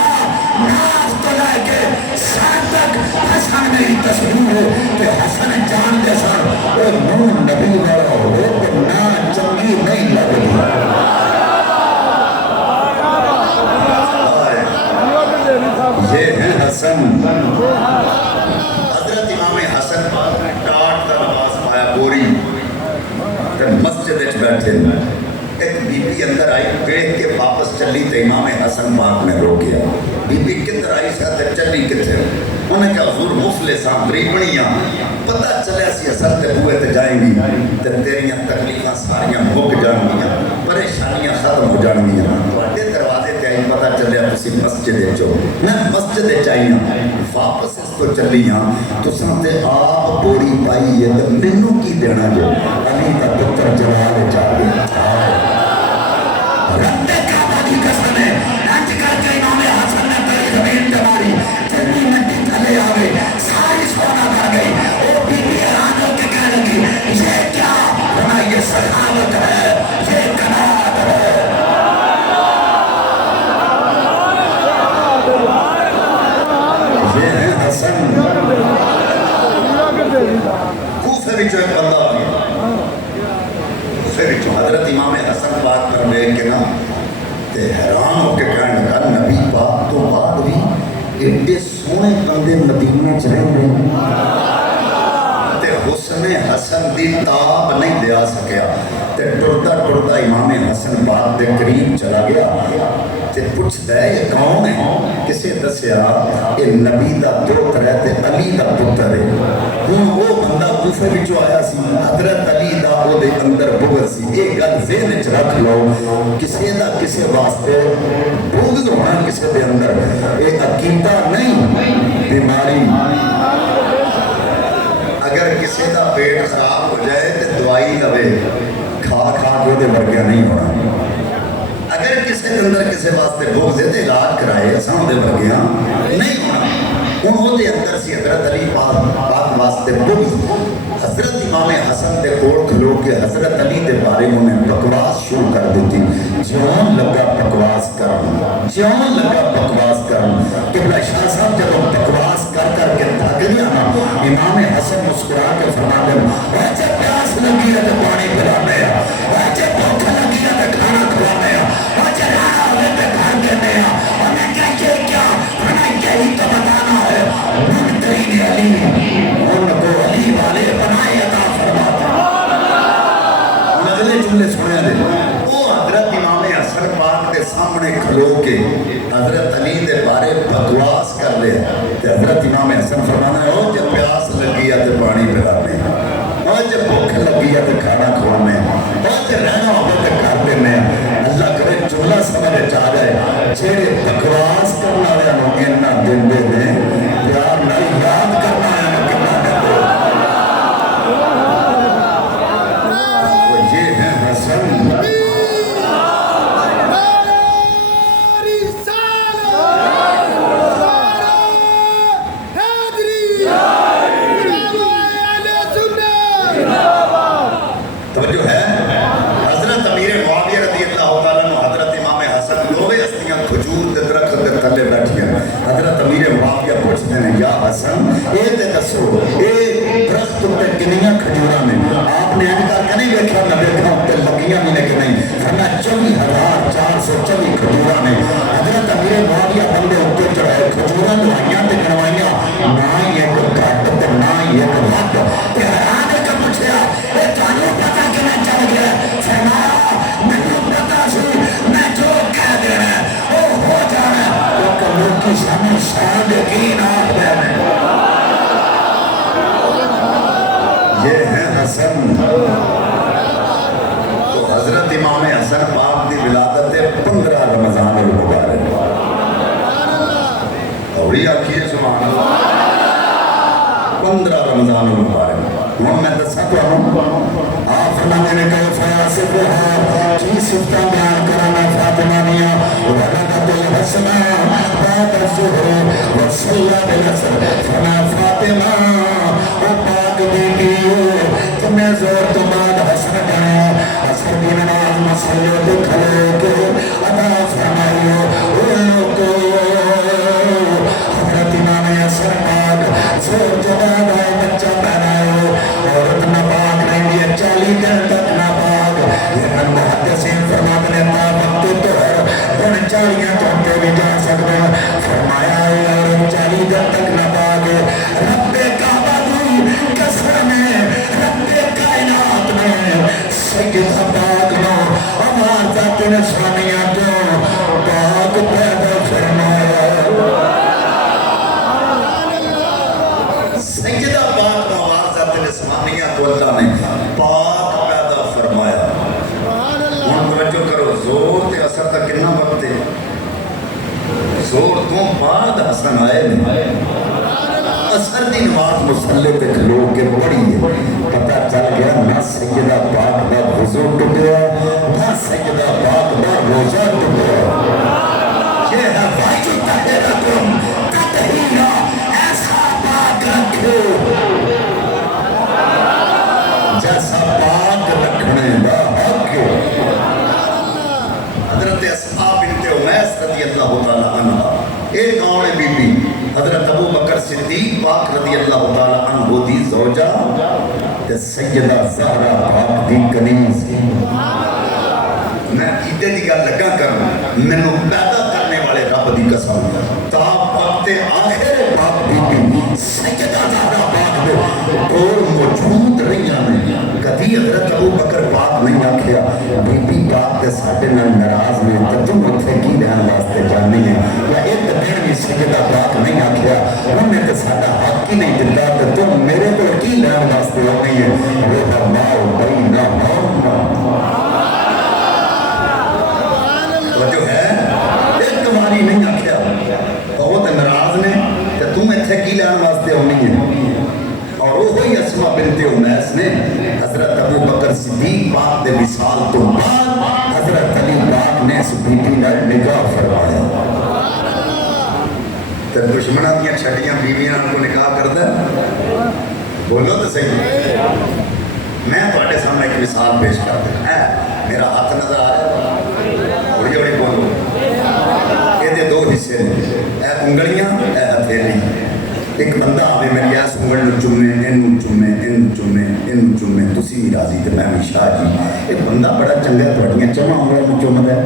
ناف تو لے کے سر تک حسن میری تصویر ہے کہ حسن جان جیسا وہ نور نبی والا ہو کہ نہ چنگی نہیں لگی۔ یہ ہے حسن۔ حضرت امام حسن ٹاٹ کا لباس پایا بوری مسجد اچھ بیٹھے ایک بی بی اندر آئی دیکھ کے واپس چلی تو امام حسن پاک نے رو گیا بی بی کدھر آئی ساتھ چلی کتھے انہوں نے کہا حضور مفلساں غریبنیاں پتہ چلے سی اثر تے ہوئے تے جائیں گی تے تیریاں تکلیفاں ساریاں مک جان گیاں پر پتا چلیا تسی مسجد چو میں مسجد چائی ہوں واپس اس کو چلی ہوں تو سنتے آپ بوڑی پائی ہے تو مینو کی دینا جو علی کا پتر جلال چاہیے رب کعبہ کی قسم ہے نچ کر کے امام حسن نے تیری زمین جماری تیری مٹی تھلے آوے ساری سونا کر گئی وہ بی بی حیران ہو کے کہنے لگی یہ کیا بنا یہ سخاوت ہے یہ قناعت ہے یہ ہے حسن کوفے بچوں ایک بندہ آ گیا کوفے بچوں حضرت امام حسن بات کر لے کے نا تے حیران ہو کے کہنے لگا نبی پاک تو بعد بھی ایڈے سونے بندے مدینے چ رہے تے حسن حسن دی تاب نہیں لیا سکیا تے ٹرتا ٹرتا امام حسن بات دے قریب چلا گیا تے پوچھتا ہے یہ کون ہے کسے دسیا یہ نبی دا پتر ہے تے علی دا پتر ہے ہوں وہ بندہ کوفے وچوں آیا سی حضرت علی دا او دے اندر بغض سی یہ گل ذہن وچ رکھ لو کسے دا کسے واسطے بغض ہونا کسے دے اندر یہ عقیدہ نہیں بیماری اگر کسی دا پیٹ خراب ہو جائے تو دوائی لوے کھا کھا کے دے ورگیا نہیں ہونا اگر کسی کے اندر کسی واسطے بغض ہے تو علاج کرائے اساں دے ورگیا نہیں ہونا ہوں وہ دے اندر سی حضرت علی پاک واسطے بغض حضرت امام حسن دے کول کھلو کے حضرت علی دے بارے انہیں بکواس شروع کر دیتی جون لگا بکواس کرن قبلہ شاہ صاحب جب بکواس کر کے تھک گیا نا امام حسن مسکرا کے فرما دے جب پیاس لگی ہے تو پانی پلانے جب بھوک لگی ہے تو کھانا کھلانے جب رانا ہوئے تو گھر دینے ہمیں کیا ہمیں یہی تو بتانا ہے منترین علی ان کو علی والے بنائے عطا فرماتا اگلے جملے سنے دے وہ حضرت امام حسن پاک دے سامنے کھلو کے حضرت علی دے بارے بکواس کر لے حضرت امام حسن فرمانا ہے او جب پیاس لگی ہے تو پانی پلانے او جب بھوک لگی ہے تو کھانا کھوانے او جب رہنا ہوگا تو کر دینے اللہ کرے جملہ سمجھ چاہ جائے چھیڑے بکواس کرنا رہا نو انہا دن دے دیں پیار نہیں یاد کرنا ہے نو کتنا دے وہ یہ ہے حسن توجہ ہے حضرت امیر معاویہ رضی اللہ تعالیٰ عنہ حضرت امام حسن دوویں ہستیاں کھجور دے درخت دے تھلے بیٹھی ہیں حضرت امیر معاویہ پوچھتے ہیں یا حسن اے تے دسو اے درخت تے کنیاں کھجوراں نے آپ نے انکار کنی دیکھا نہ دیکھا تے لگیاں نے کہ نہیں فرمایا 24,424 کھجوراں نے حضرت امیر معاویہ بندے اوپر چڑھائے کھجوراں لوائیاں تے گنوائیاں نہ ایک گھٹ تے نہ ایک وقت تے حیران ہے کہ پوچھیا اے تانوں پتہ کہ میں چل گیا فرمایا مینوں پتہ سی میں جو کہہ دینا او ہو جانا وہ کلو کی شامل صادقین آپ میں یہ ہے حسن تو حضرت امام حسن پاک دی ولادت 15 رمضان المبارک اور یہ آکھیے سبحان اللہ 15 رمضان المبارک ہوں میں دسا تو آپ فرمانے نے کہا فیاسف ہے کی صفتہ بیان کرانا فاطمانیہ ولدت الحسنہ بعد الظہر وصلہ بالعصر فرما فاطمہ او پاک بیٹیو تمہیں زور تو بعد حسن بنایا حسن کی نماز مسئلے تو کھلے کے ادا فرمائیو کو حضرت امام حسن پاک زور تو بعد آئے بچہ پہنائیو عورت ناپاک نہیں یہ 40 دن تک ناپاک لیکن محدثین فرماتے ہیں تا وقت تو ہے ان 40 چونتے بھی جا سکتے فرمایا ہے عورت 40 دن تک ناپاک رب کعبہ دی قسم میں رب کائنات میں سید پاک نو ہمار ذات نشانیاں تو پاک پیدا فرمایا سیدہ پاک نو ہمار ذات نشانیاں تو اللہ نے پاک پیدا فرمایا ہم توجہ کرو زور تے اثر تک کتنا وقت ہے حسن آئے اثر دی نماز مسلے پہ کھلو کے پڑھی ہے پتہ چل گیا نہ سیدہ پاک دا وضو ٹوٹیا نہ سیدہ پاک دا روزہ ٹوٹیا یہ ہے واجب تہرکم تطہیرا ایسا پاک رکھو جیسا پاک رکھنے دا حق حضرت اصحاب بنت امیس رضی اللہ تعالیٰ عنہ ایک گاؤں بی بی حضرت ابو بکر صدیق پاک رضی اللہ تعالیٰ عنہ دی زوجہ تے سیدہ زہرا پاک دی کنیز میں عیدے دی گل لگا کروں مینو پیدا کرنے والے رب دی قسم تا وقت آخر پاک بی بی سیدہ زہرا پاک دے اور موجود رہیاں نے کدی حضرت ابو بکر پاک نہیں آکھیا بی بی پاک دے ساڈے نال ناراض نے تے تم اوتھے کی رہن واسطے جانی ہے یا ایک دن بھی سیدہ پاک نہیں آکھیا انہیں تے ساڈا حق ہی نہیں دتا تے تم میرے کو کی رہن واسطے آنی ہے وہ فرماؤ بینہ جو ہے ایک تمہاری نہیں آکھیا بہت ناراض نے تے تم ایتھے کی لین واسطے آنی ہے اور وہی اسماء بنت امیس نے حضرت ابو بکر صدیق پاک دے وصال تو بعد حضرت علی پاک نے اس بی بی نال نکاح فرمایا تے دشمناں دیاں چھٹیاں بیویاں کو نکاح کردا بولو تو صحیح میں تواڈے سامنے ایک مثال پیش کردا میرا ہاتھ نظر آ رہا ہے بڑی بڑی بولو یہ دو حصے نے اے انگلیاں اے ہتھیلی ایک بندہ آوے میری ایس انگل نو چومے اینو چومے اینو چومے اینو چومے تسی بھی راضی تے میں بھی شاہ جی ایک بندہ بڑا چنگا تواڈیاں چما انگلاں نو چومدا ہے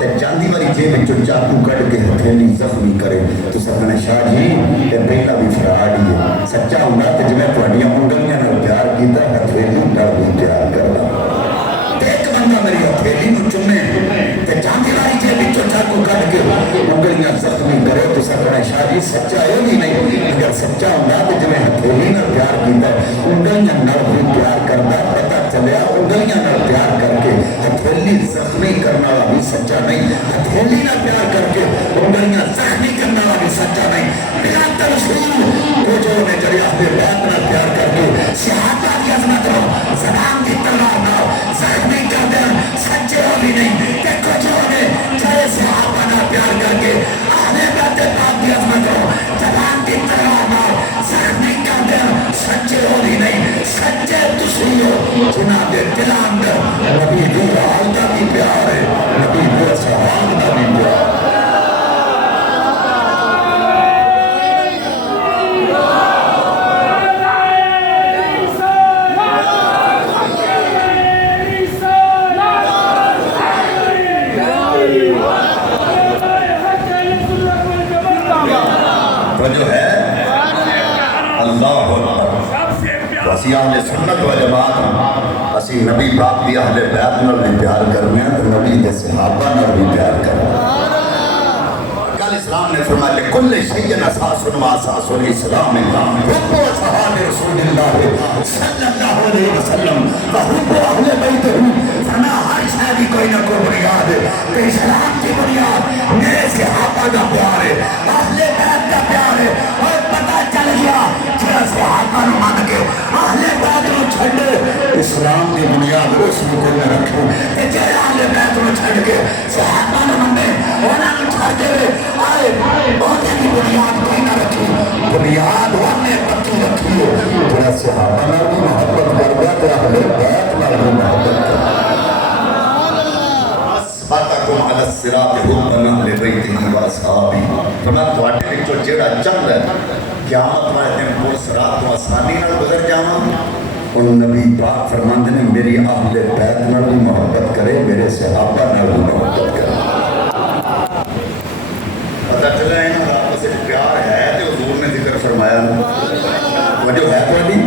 تے چاندی والی جیب وچوں چاقو کڈ کے ہتھیلی زخمی کرے تو سکنے شاہ جی تے پہلا بھی فراڈ ہی ہے سچا ہوندا تے جویں تواڈیاں انگلیاں نال پیار کیتا ہتھیلی نال بھی پیار کردا ایک بندہ میری ہتھیلی نو چومے تے چاندی والی جیب وچوں چاقو کڈ کے انگلیاں زخمی کرے تو سکنے شاہ جی سچا ہے نہیں اگر سچا ہوندا تے جویں ہتھیلی نال پیار کیتا انگلیاں نال بھی پیار کردا پتہ چلیا انگلیاں نال پیار کر کے ہتھیلی زخمی کرنا والا بھی سچا نہیں ہتھیلی نال پیار کر کے انگلیاں زخمی کرنا والا بھی سچا نہیں بلا ترسول وہ جو نے جڑیا اپنے بات نال پیار کر کے صحابہ کی عظمت ہو سلام کی تلوار نہ زخمی کر دیں سچے ہو بھی نہیں کہ کچھ ہو نے چاہے صحابہ نال پیار کر کے اہل بیت پاک کی عظمت ہو سلام کی تلوار نہ زخمی کر دیں سچے ہو بھی نہیں سچے تسی ہو جناب دل اندر نبی دی حال کا بھی پیار ہے نبی دی صحابہ کا بھی پیار ہے جو ہے اللہ اکبر اسی اہل سنت و جماعت اسی نبی پاک دی اہل بیت نال بھی پیار کرنے ہیں تو نبی دے صحابہ نال بھی پیار کرنے ہیں کل اسلام نے فرمایا لکل شیء اساس و اساس الاسلام حب اصحاب رسول اللہ صلی اللہ علیہ وسلم وحب اہل بیتہ فرمایا ہر شے کی کوئی نہ کوئی بنیاد ہے تو اسلام کی بنیاد میرے صحابہ کا پیار ہے اہل بیت کا پیار ہے اور پتہ چل گیا جہاں صحابہ نو مان کے اہل بیت نو چھڈ اسلام کی بنیاد اس کو کوئی نہ رکھے تے جہاں اہل بیت نو چھڈ کے صحابہ نو مانے انہاں نو چھڈ دے آئے بہت کی بنیاد کوئی نہ رکھی بنیاد نے پکی رکھی ہے جہاں صحابہ نال بھی محبت کردا تے اہل بیت نال بھی محبت کردا اسبتکم علی الصراط حبنا لبیتہ و اصحابہ فرمایا تواڈے وچوں جیڑا چند ہے قیامت والے دن وہ صراط تو آسانی نال گزر جاواں اور نبی پاک فرماندے نے میری اہل بیت نال بھی محبت کرے میرے صحابہ نال بھی محبت کرے پتہ چلا ہے نا آپس میں پیار ہے تو حضور نے ذکر فرمایا وجہ ہے تواڈی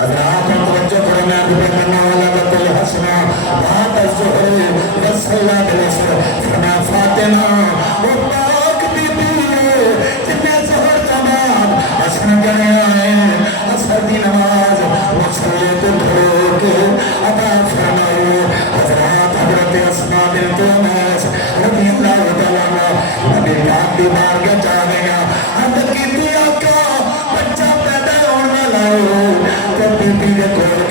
حضرات توجہ کرو میں آپ کو کرنا والا بطل حسنا بات الزہر وصلہ بلسر فرما فاطمہ وہ پاک بی بی جنہیں زہر تمام حسن کرنے آئے اثر دی نماز وصلے تو کھڑو کے عطا فرماؤ حضرات حضرت اسماء بنت امیس رضی اللہ تعالیٰ نبی پاک بیمار کے جا گیا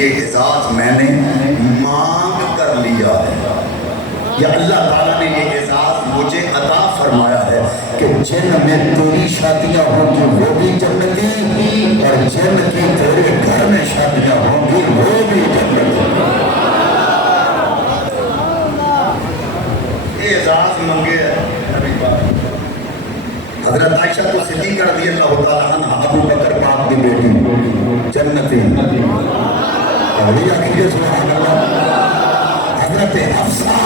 یہ اعزاز میں نے مانگ کر لیا ہے، یا اللہ تعالیٰ نے یہ اعزاز مجھے عطا فرمایا ہے کہ جن میں تیری شادیاں ہوں گی وہ بھی جنتی، اور جن کی تیرے گھر میں شادیاں ہوں گی وہ بھی جنتی۔ یہ اعزاز منگے نبی پاک حضرت عائشہ تو صدیقہ رضی اللہ تعالیٰ عنہ ابو بکر پاک کی بیٹی جنتی، اولیاء کی سبحان اللہ، حضرت حفصہ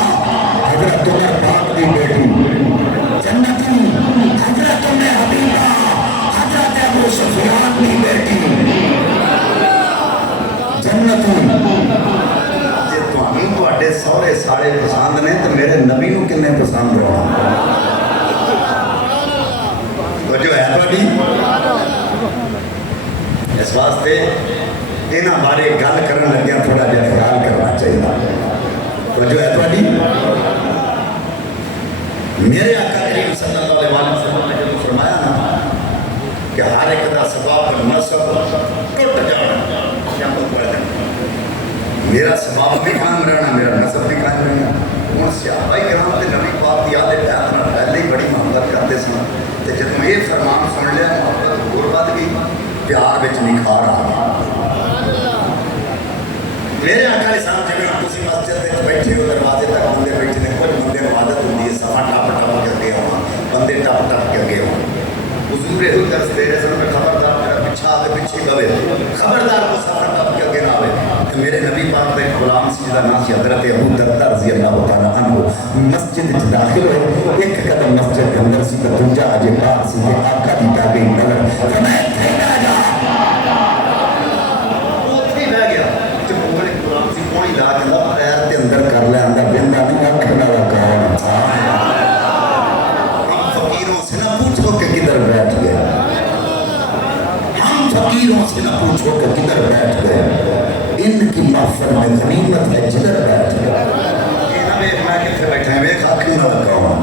حضرت عمر پاک کی بیٹی جنتی، حضرت ام حبیبہ حضرت ابو سفیان کی بیٹی جنتی۔ جے تمہیں تواڈے سورے سارے پسند نے تو میرے نبی نو کنے پسند ہونا؟ تو جو ہے بڑی اس واسطے انہاں بارے گل کرن لگیا تھوڑا جہا خیال کرنا چاہیے۔ تو جو ہے بڑی میرے آقا کریم صلی اللہ علیہ وسلم نے جو فرمایا نا کہ ہر ایک دا سباب نصب ٹوٹ جانا قیامت والے دن، میرا سباب بھی قائم رہنا، میرا نصب بھی قائم رہنا۔ ہوں صحابہ کرام تے نبی پاک کی یاد بیعت نال پہلے ہی بڑی محبت کرتے سن، تے جب یہ فرمان سن لیا محبت ہور ود گئی، پیار وچ نکھار آ گیا۔ میرے آقا علیہ السلام جب تسی مسجد میں بیٹھے ہو، دروازے تک بندے بیٹھے نے، کچھ بندے کو عادت ہوتی ہے صفا ٹپ ٹپ کے اگے ہوں، بندے ٹپ ٹپ کے اگے ہوں۔ حضور یہ درس دے رہے سن کہ خبردار میرا پیچھا آگے پیچھے گوے، خبردار کو صفا ٹپ کے اگے نہ آئے۔ کہ میرے نبی پاک کا ایک غلام سی جدا نام سی حضرت ابو دردہ رضی اللہ تعالیٰ عنہ مسجد وچ داخل ہوئے، ایک قدم مسجد کے اندر سی تو دوجا اجے باہر سی، کہ آقا دی پہ گئی نظر، فرمایا اتھے بیٹھ جا، اتھے بیٹھ گیا۔ جب وہ ایک غلام سی کوئی لا کے لب پیر تے اندر کر لے، اندر بندہ نہیں رکھنا والا کون تھا؟ ہم فقیروں سے نہ پوچھو کہ کدھر بیٹھ گئے، ہم فقیروں سے نہ پوچھو کہ کدھر بیٹھ گئے، ان کی محفل میں غنیمت ہے جدھر بیٹھ گئے۔ یہ نہ ویکھ میں کتنے بیٹھے ہیں، ویکھ آخری نہ لگا ہوں۔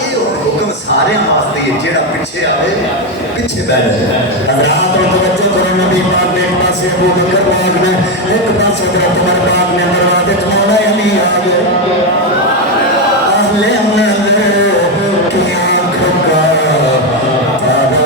یہ حکم سارے واسطے ہے، جیڑا پیچھے آئے پیچھے بیٹھ جائے۔ حضرات اور توجہ کرو، نبی پاک نے ایک پاسے ابو بکر پاک نے، ایک پاسے حضرت عمر پاک نے، دروازے وچ مولا علی آ گئے۔ اہل عمر کی آنکھوں کا تارا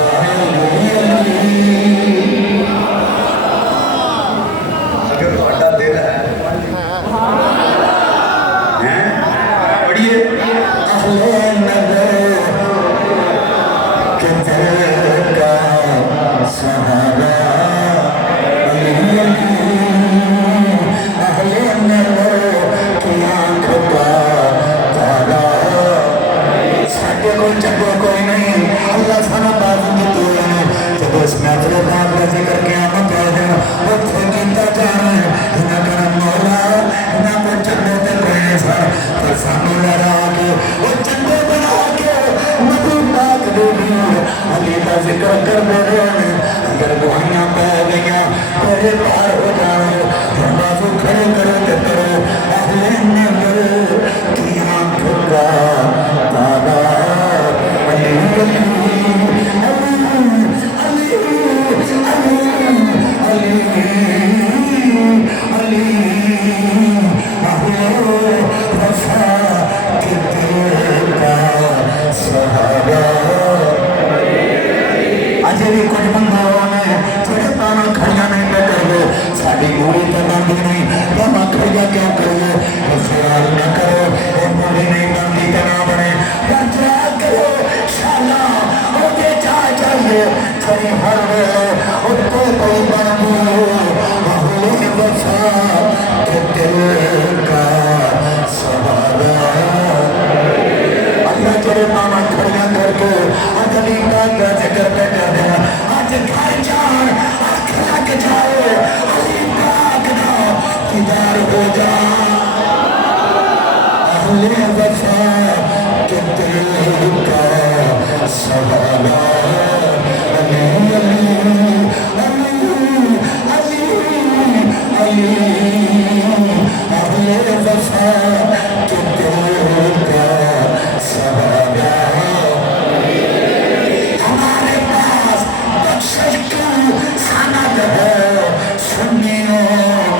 ذکر کر میرے اگر گوہیاں پہ گئیاں میرے پار ہو جائے، بازو کھڑے کرو تے کرو، اہل نظر کی آنکھوں کا تارا علی علی علی علی علی وفا کے دل کا سہارا۔ اجے بھی کچھ بندوں نے تھوڑے پانا کھڑیاں نہیں پہ کر دے، ساڑھی موری پہ باندھی نہیں، پانا کھڑیاں کیوں کرو، خیال نہ کرو، موری نہیں باندھی تنا بنے، پرچا کرو شالا ہوتے چاہیے تھوڑی ہر ویلے اٹھتے کوئی باندھو، اہل وفا کے دل کا سہارا۔ اللہ تیرے پانا کھڑیاں کر کے اگلی بات کا ذکر پہ کر دیا، آج گھر جان آنکھ لگ جائے، علی پاک نہ دیدار ہو جا، اہل وفا کے دل کا سہارا۔ علی علی علی علی اہل وفا کے دل کا سہارا۔ ہمارے پاس بخشش کا سند ہے، سنیوں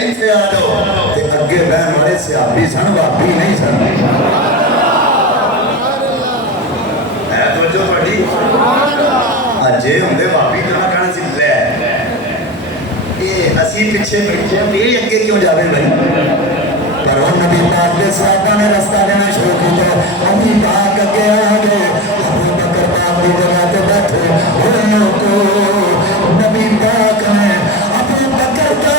ਇੱਥੇ ਆ ਜਾਓ ਤੇ ਅੱਗੇ ਬਹਿਣ ਵਾਲੇ ਸਿਆਪੀ ਸਨ ਭਾਬੀ ਨਹੀਂ ਸਨ ਐ ਦੋਜੋ ਤੁਹਾਡੀ ਅਜੇ ਹੁੰਦੇ ਭਾਬੀ ਤਾਂ ਕਹਿਣਾ ਸੀ ਲੈ ਇਹ ਅਸੀਂ ਪਿੱਛੇ ਬੈਠੇ ਇਹ ਅੱਗੇ ਕਿਉਂ ਜਾਵੇ ਭਾਈ ਪਰ ਉਹ ਨਬੀ ਪਾਕ ਦੇ ਸਹਾਬਾ ਨੇ ਰਸਤਾ ਦੇਣਾ ਸ਼ੁਰੂ ਕੀਤਾ ਅਬੂ ਪਾਕ ਅੱਗੇ ਆ ਗਏ ਅਬੂ ਬਕਰ ਪਾਕ ਦੀ ਜਗ੍ਹਾ ਤੇ ਬੈਠੇ ਹੋਏ ਕੋ ਨਬੀ ਪਾਕ ਨੇ ਅਬੂ ਬਕਰ ਦਾ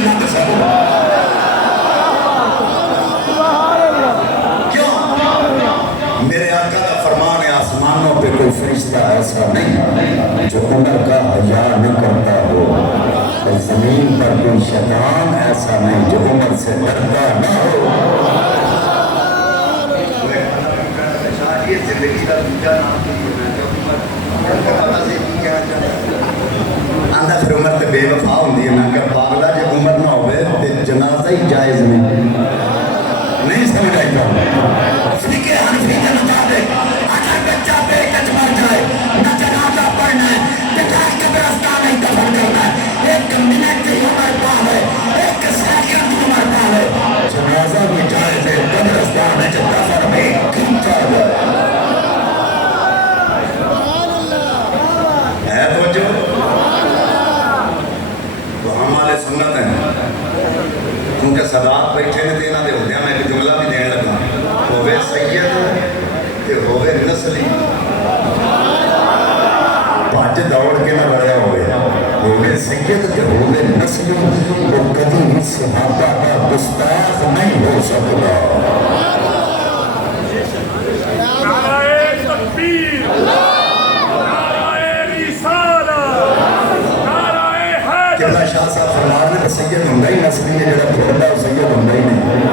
نہیں لگ سکتا کیوں میرے آقا کا فرمان ہے آسمانوں پہ کوئی فرشتہ ایسا نہیں جو عمر کا حیا نہ کرتا ہو اور زمین پر کوئی شیطان ایسا نہیں جو عمر سے ڈرتا نہ ہو یہ زندگی کا دوجا نام آندھا پھر عمر تے بے وفا ہوندی ہے میں کہ پاگلا جے عمر نہ ہوئے تے جنازہ ہی جائز نہیں سمجھ آئی تو فقہ حنفی کے مطابق اگر بچہ بے کچ مر جائے نہ جنازہ پڑھنا ہے بچہ قبرستان نہیں دفن کرنا ہے ایک منٹ کی عمر پاوے ایک سیکنڈ کی عمر پاوے جنازہ بھی جائز ہے قبرستان میں جو دفن بھی کھینچا جائے ہے توجہ تو ہمارے سنت ہیں کیونکہ صدات بیٹھے نے دینا دے ہوتے ہیں میں ایک جملہ بھی دینے لگا ہوئے سید تے ہوئے نسلی پانچ دوڑ کے نہ بڑھیا ہوئے سید تے ہوئے نسلی وہ کبھی بھی صحابہ کا گستاخ نہیں ہو سکتا نعرہ تکبیر نعرہ رسالت نعرہ حیدر قبلہ شاہ صاحب فرمان نے سید ہوں گئی نسلی ہے جڑا پھوڑا ہے سید ہوں گئی نہیں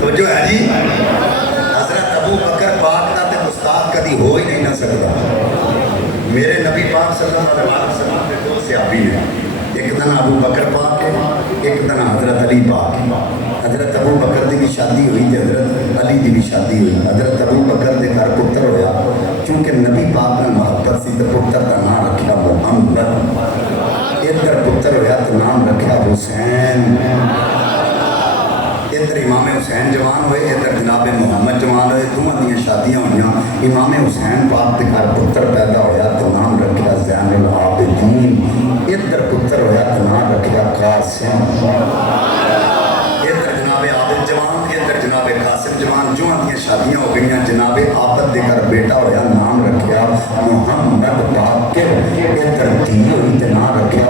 تو جو ہے جی حضرت ابو بکر پاک کا تے گستاخ کدی ہو ہی نہیں نہ سکتا میرے نبی پاک صلی اللہ علیہ وسلم کے دو صحابی ہیں ایک دن ابو بکر پاک ہے ایک دن حضرت علی پاک ہے حضرت ابو بکر دی بھی شادی ہوئی تے حضرت علی دی بھی شادی ہوئی حضرت ابو بکر دے گھر پتر ہویا کیونکہ نبی پاک نے محبت سی تے پتر دا نام رکھیا محمد ادھر پتر ہویا تے نام رکھیا حسین ادھر امام حسین جوان ہوئے ادھر جناب محمد جوان ہوئے دونوں دیاں شادیاں ہوئیاں امام حسین پاک دے گھر پتر پیدا ہویا تو نام رکھیا زین العابدین ادھر پتر ہویا تو نام رکھیا قاسم ادھر جناب عابد جوان ادھر جناب قاسم جوان جو دیاں شادیاں ہو گئیاں جناب عابد دے گھر بیٹا ہویا نام رکھیا محمد باقر ادھر دھی ہوئی تو نام رکھیا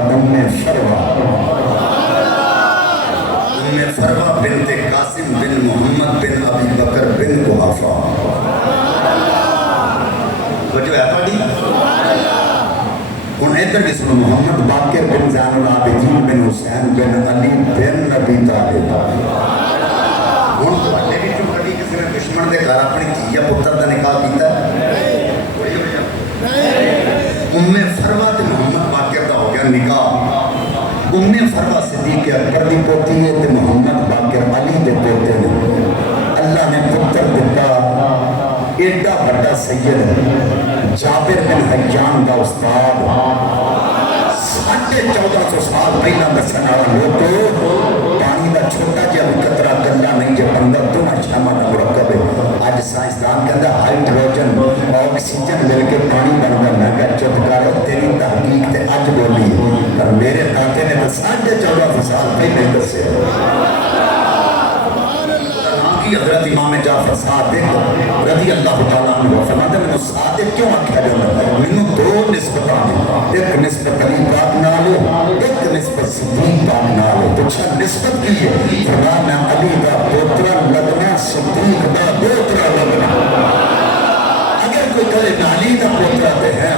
فروا بنت قاسم بن محمد بن ابی بکر بن قحافہ وجہ ہے پڑھی ان ادھر بھی سنو محمد باقر بن زین العابدین بن حسین بن علی بن نبی طالب ان کو اٹھے بھی جو کبھی کسی نے دشمن دے گھر اپنی دھیا پتر دا نکاح کیتا ہے فروا تے محمد باقر دا ہو گیا نکاح فروا صدیق اکبر دی پوتی ہے تے محمد باقر علی دے پوتے نے اللہ نے پتر دیتا ایڈا بڑا سید جابر بن حیان دا استاد 1450 سال پہلا دسن والا لوگو پانی دا چھوٹا جہا بھی قطرہ گندا نہیں جو 15 دونوں شامہ دا مرکب ہے اج سائنسدان کہندا ہائیڈروجن آکسیجن مل کے پانی بندا میں کہ چت کر تیری تحقیق تے اج بولی پر میرے دادے نے 1450 سال پہلے دسیا حضرت امام جعفر صادق رضی اللہ تعالیٰ عنہ فرماتے ہیں میں صادق کیوں آکھا جاتا ہے میں دو نسبتاں ایک نسبت علی پاک نالے ایک نسبت صدیق پاک نالے تو چھا نسبت کی ہے فرمایا میں علی دا پوترا لگنا صدیق دا پوترا لگنا اگر کوئی کہے میں علی دا پوترا تے ہے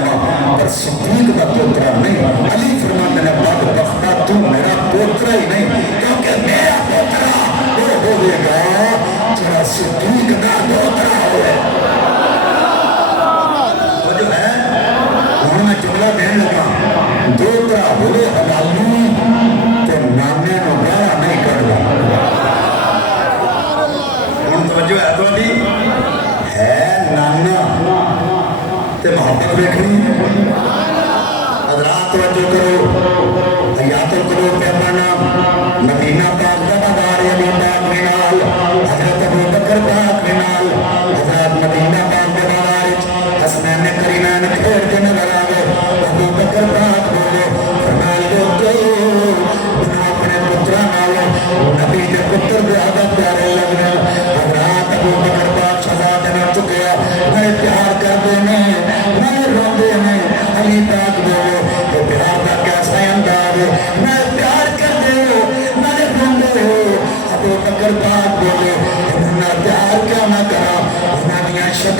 پر صدیق دا پوترا نہیں علی فرماتے ہیں بد بختہ تو میرا پوترا ہی نہیں کیونکہ میرا پوترا وہ ہوئے گا جرا صدیق دا پوترا ہوئے وہ جو ہے انہوں نے جملہ دین لگا دوترا ہوئے حلالی تے نامے نگارہ نہیں کرنا ان توجہ ہے تو دی ہے نانا تے محبت دیکھنی حضرات توجہ کرو حیات القلوب پہ پڑھنا مدینہ پاک دا بازار علی پاک منال حضرت ابو بکر پاک منال حضرت مدینہ پاک دا بازار حسنین کرینین کھیڑ کے نظر آگے ابو بکر پاک بولے فرمائے لوگو انہوں اپنے پترہ نالے نبی دے پتر دے عادت پیارے لگنے حضرات ابو بکر پاک شہزاد نہ چکیا میں پیار کر دینے میں روندے ہیں علی پاک بولے وہ پیار کا کیسا انداز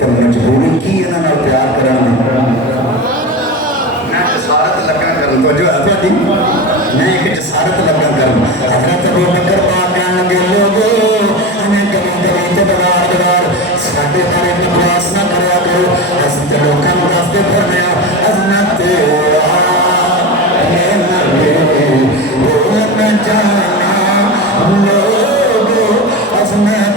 ਤੇ ਮਜਬੂਰੀ ਕੀ ਇਹਨਾਂ ਨਾਲ ਪਿਆਰ ਕਰਨ ਦੀ ਮੈਂ ਜਸਾਰਤ ਲੱਗਣਾ ਕਰਨ ਤੋਂ ਜੋ ਹੈ ਤੁਹਾਡੀ ਮੈਂ ਇੱਕ ਜਸਾਰਤ ਲੱਗਾ ਕਰਨ ਹਜ਼ਰਤ ਅਬੂ ਬਕਰ ਪਾਕ ਕਹਿਣਗੇ ਲੋਗੋ ਹਮੇ ਕਦੀ ਕਦੀ ਤੇ ਬਗਾਰ ਸਾਡੇ ਬਾਰੇ ਬਕਵਾਸ ਨਾ ਕਰਿਆ ਕਰੋ ਅਸੀਂ ਤੇ ਲੋਕਾਂ ਨੂੰ ਦੱਸਦੇ ਫਿਰਦੇ ਆ ਅਜ਼ਮਤ ਇਹ ਨਬੀ ਉਹ ਨਾ ਜਾਣਾ ਲੋਗੋ ਅਜ਼ਮਤ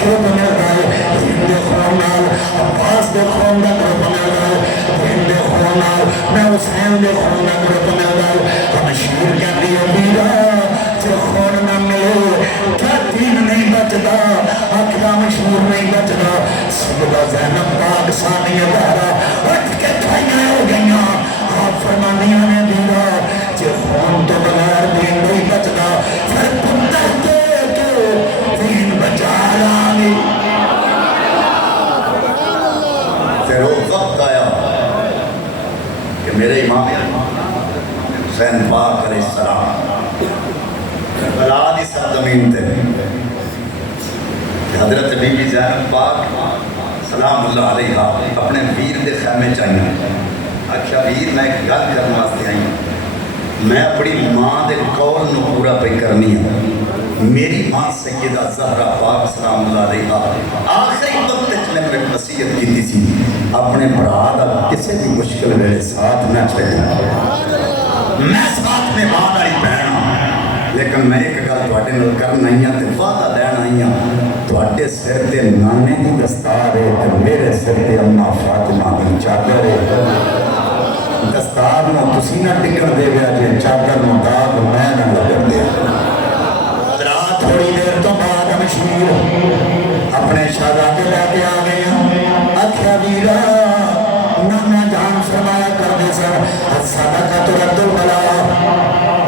گروپ ملتا ہے ہندے خون نال عباس دے خون دا گروپ ملتا ہے ہندے خون نال میں حسین دے خون دا گروپ ملتا ہے مشہور کہتی ہے میرا جو خون نہ ملے کیا دین نہیں بچتا آخرا مشہور نہیں بچتا سیدہ زینب پاک ثانیہ زہرا اٹھ کے کھائیاں ہو گئیاں آپ فرمانیاں نے دیرا جو خون تو بغیر دین نہیں بچتا پھر پتر دے کے دین بچا لانے پھر وہ وقت آیا کہ میرے امام حسین پاک علیہ السلام بلاد اس زمین تے حضرت بی بی زینب پاک سلام اللہ علیہ اپنے ویر دے خیمے چاہیے اچھا ویر میں ایک گل کرنے واسطے آئی میں اپنی ماں دے قول نو پورا پہ کرنی ہے میری ماں سیدہ زہرا پاک سلام اللہ علیہ آخری وقت میں نے وصیت کی تھی اپنے برا دا کسی بھی مشکل میرے ساتھ نہ چھوڑنا میں ساتھ میں ماں والی بہن ہوں لیکن میں ایک گل تواڈے نال کرن آئی ہاں تے وعدہ دین آئی ہاں تواڈے سر تے نانے دی دستار ہے تے میرے سر تے اماں فاطمہ دی چادر ہے دستار نو تسی نہ ٹکن دے گیا جے چادر نو داغ میں نہ لگن دے حضرات تھوڑی دیر تو بعد مشہور اپنے شہزادے لے کے آ گئے ہیں اکھیا ویرا نانا جان فرمایا کرنے سر صدقہ تو رد البلا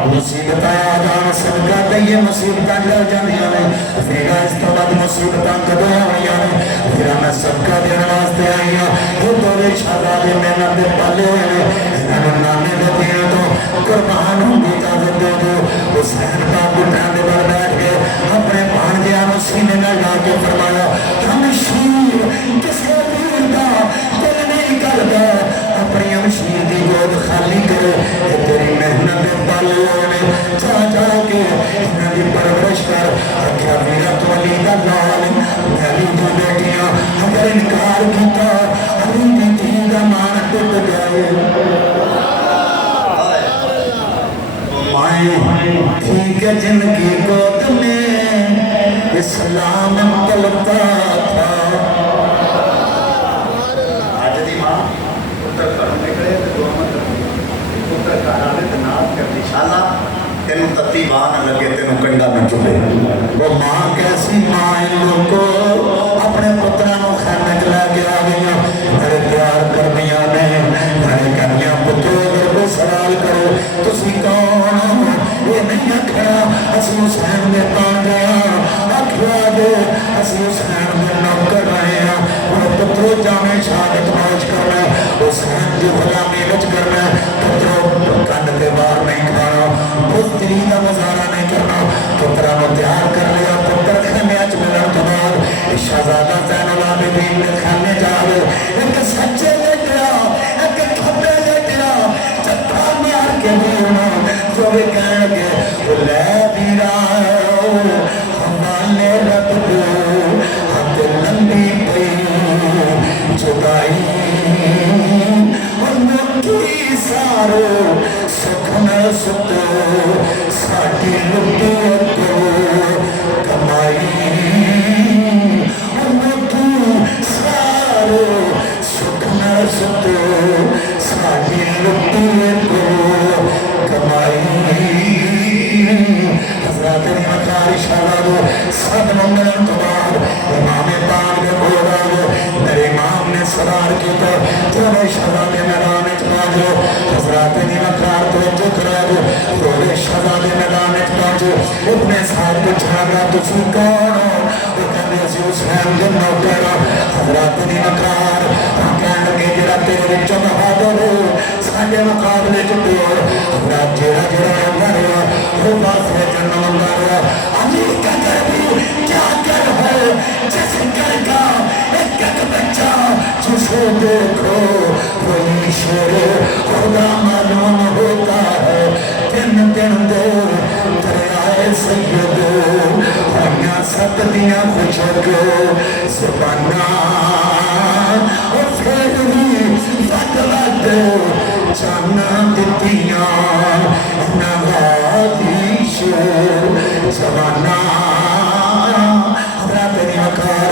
مصیبت آیا جان صدقہ دئیے مصیبتاں جل جانیاں نے پھر اس تو بعد مصیبتاں کدو آئیاں نے پھر میں صدقہ دینے واسطے آئی ہوں یہ دورے شہزادے محنت دے پالے ہوئے نے انہوں نانے دے دیا تو قربان ہوں گی اجازت دے دو حسین پاک اٹھان دے بار بیٹھ گئے اپنے بھانجے آنو سینے میں لا کے فرمایا ہم شیر کسے دیر دا دل نہیں کردا اپنی ہمشیر دی گود خالی کرے یہ تیری محنت دے پالے ہوئے نے جا جا کے انہوں دی پرورش کر کیا میرا تو علی دا لال میری تو بیٹیاں اگر انکار کیتا علی دی تھی دا مان ٹوٹ گئے مائیں ٹھیک ہے جن کی گود میں اسلام پلتا تھا آج دی ماں پتر گھروں نکلے تو دعا مت پتر گھر آلے تو نات کر دی شالا تینوں تتی ماں نہ لگے تینوں کنڈا نہ چلے وہ ماں کیسی ماں ان لوگ کو اپنے پترانوں خیمے چلا کے آ گئی میرے پیار کرنیاں نے میرے کنیاں پتروں اگر وہ سوال کرو تسی کون یہ نہیں اکھڑا اسی حسین میں پان گیا اکھڑا دے اسی حسین میں نوکر رہے ہیں وہ پتروں جامع شہادت نوش کرنا حسین جو غلامی بچ کرنا پتروں کند کے بار نہیں کھانا بزدری کا مظاہرہ نہیں کرنا پترانوں تیار کر لیا پتر خیمے اچ ملن کے بعد شہزادہ زین العابدین نے خیمے جا گئے ایک سچے لیٹیا ایک کھپے لیٹیا چکا مار کے دینا جو بھی کہنے گے وہ لے بھی رہا ہے ہمانے رب دو حد لمبی پئی جدائی اور مکی سارو سکھنا ستو ساٹھی لٹو کو کمائی اور مکی سارو سکھنا ستو ساٹھی لٹو کو کمائی حضرات مکاری شہادو سب ممبرن تو بعد امام پاک دے بولا در امام نے سرار کی تو جب شہزاد میدان پہنچو حضرات مکار تو جکرا دو تو شہزاد میدان پہنچو اتنے ساتھ کو چھاگا تو سی کون ہو وہ کہنے سے حسین دن نوکر حضرات مکار کہنے کے جرا تیرے وچوں بہادر ہو ساڈے مقابلے چٹور حضرات جیرا جیرا اندر وہ بات ہے جنم اندر علی کا دربی کیا کر ہے جس کر کا ایک ایک بچہ جسے دیکھو کوئی شیر خدا معلوم ہوتا ہے دن دن دے دریائے سید ہویاں سب دیاں خوشک زبانہ اور پھر بھی ود ود جانا دیتیاں نغادی شیر زبانہ حضرات نیمکار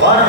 12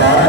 12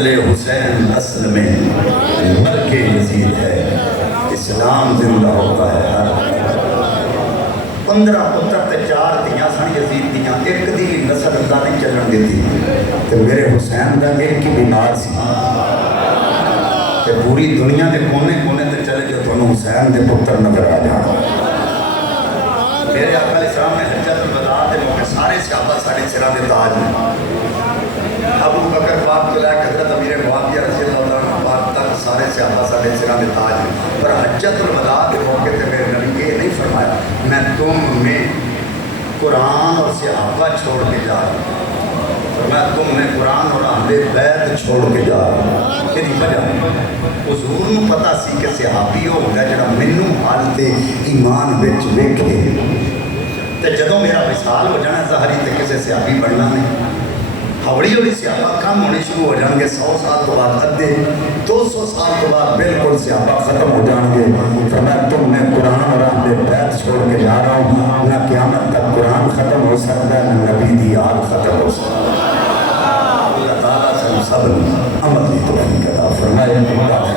نسل حسین اصل میں ملک یزید ہے، اسلام زندہ ہوتا ہے ہر 15 پتر تے 4 دھیاں سن یزید دیاں، ایک دی بھی نسل اللہ نہیں چلن دیتی تے میرے حسین دا ایک ہی بیمار سی تے پوری دنیا دے کونے کونے تے چلے جو تانوں حسین دے پتر نظر آ جان۔ میرے آقا علیہ السلام نے حجت الوداع دے موقع سارے صحابہ ساڑے سراں دے تاج ہیں، ابو بکر پاک تو لے کے حضرت امیر معاویہ رضی اللہ عنہ پاک تک سارے صحابہ ساڑے سراں دے تاج ہیں، پر حجت الوداع دے موقع تے میرے نبی یہ نہیں فرمایا میں تم میں قرآن اور صحابہ چھوڑ کے جا رہا ہوں، فرمایا تم میں قرآن اور اہل بیت چھوڑ کے جا رہا ہوں۔ کہ وجہ حضور نو پتہ سی کہ صحابی ہو گیا جڑا مینوں حالت ایمان وچ ویکھے تے جدوں میرا وصال ہو جانا ظاہری تے کسے صحابی بننا نہیں، ہولی ہولی صحابہ کم ہونی شروع ہو جان گے، 100 سال تو بعد ادھے 200 سال تو بعد بالکل صحابہ ختم ہو جان گے۔ فرمایا تم میں قرآن اور اہل بیت چھوڑ کے جا رہا ہوں، نہ قیامت تک قرآن ختم ہو سکتا ہے نہ نبی دی آل ختم ہو سکتا ہے۔ اللہ تعالیٰ سے ہم سب عمل کی توفیق عطا فرمائے۔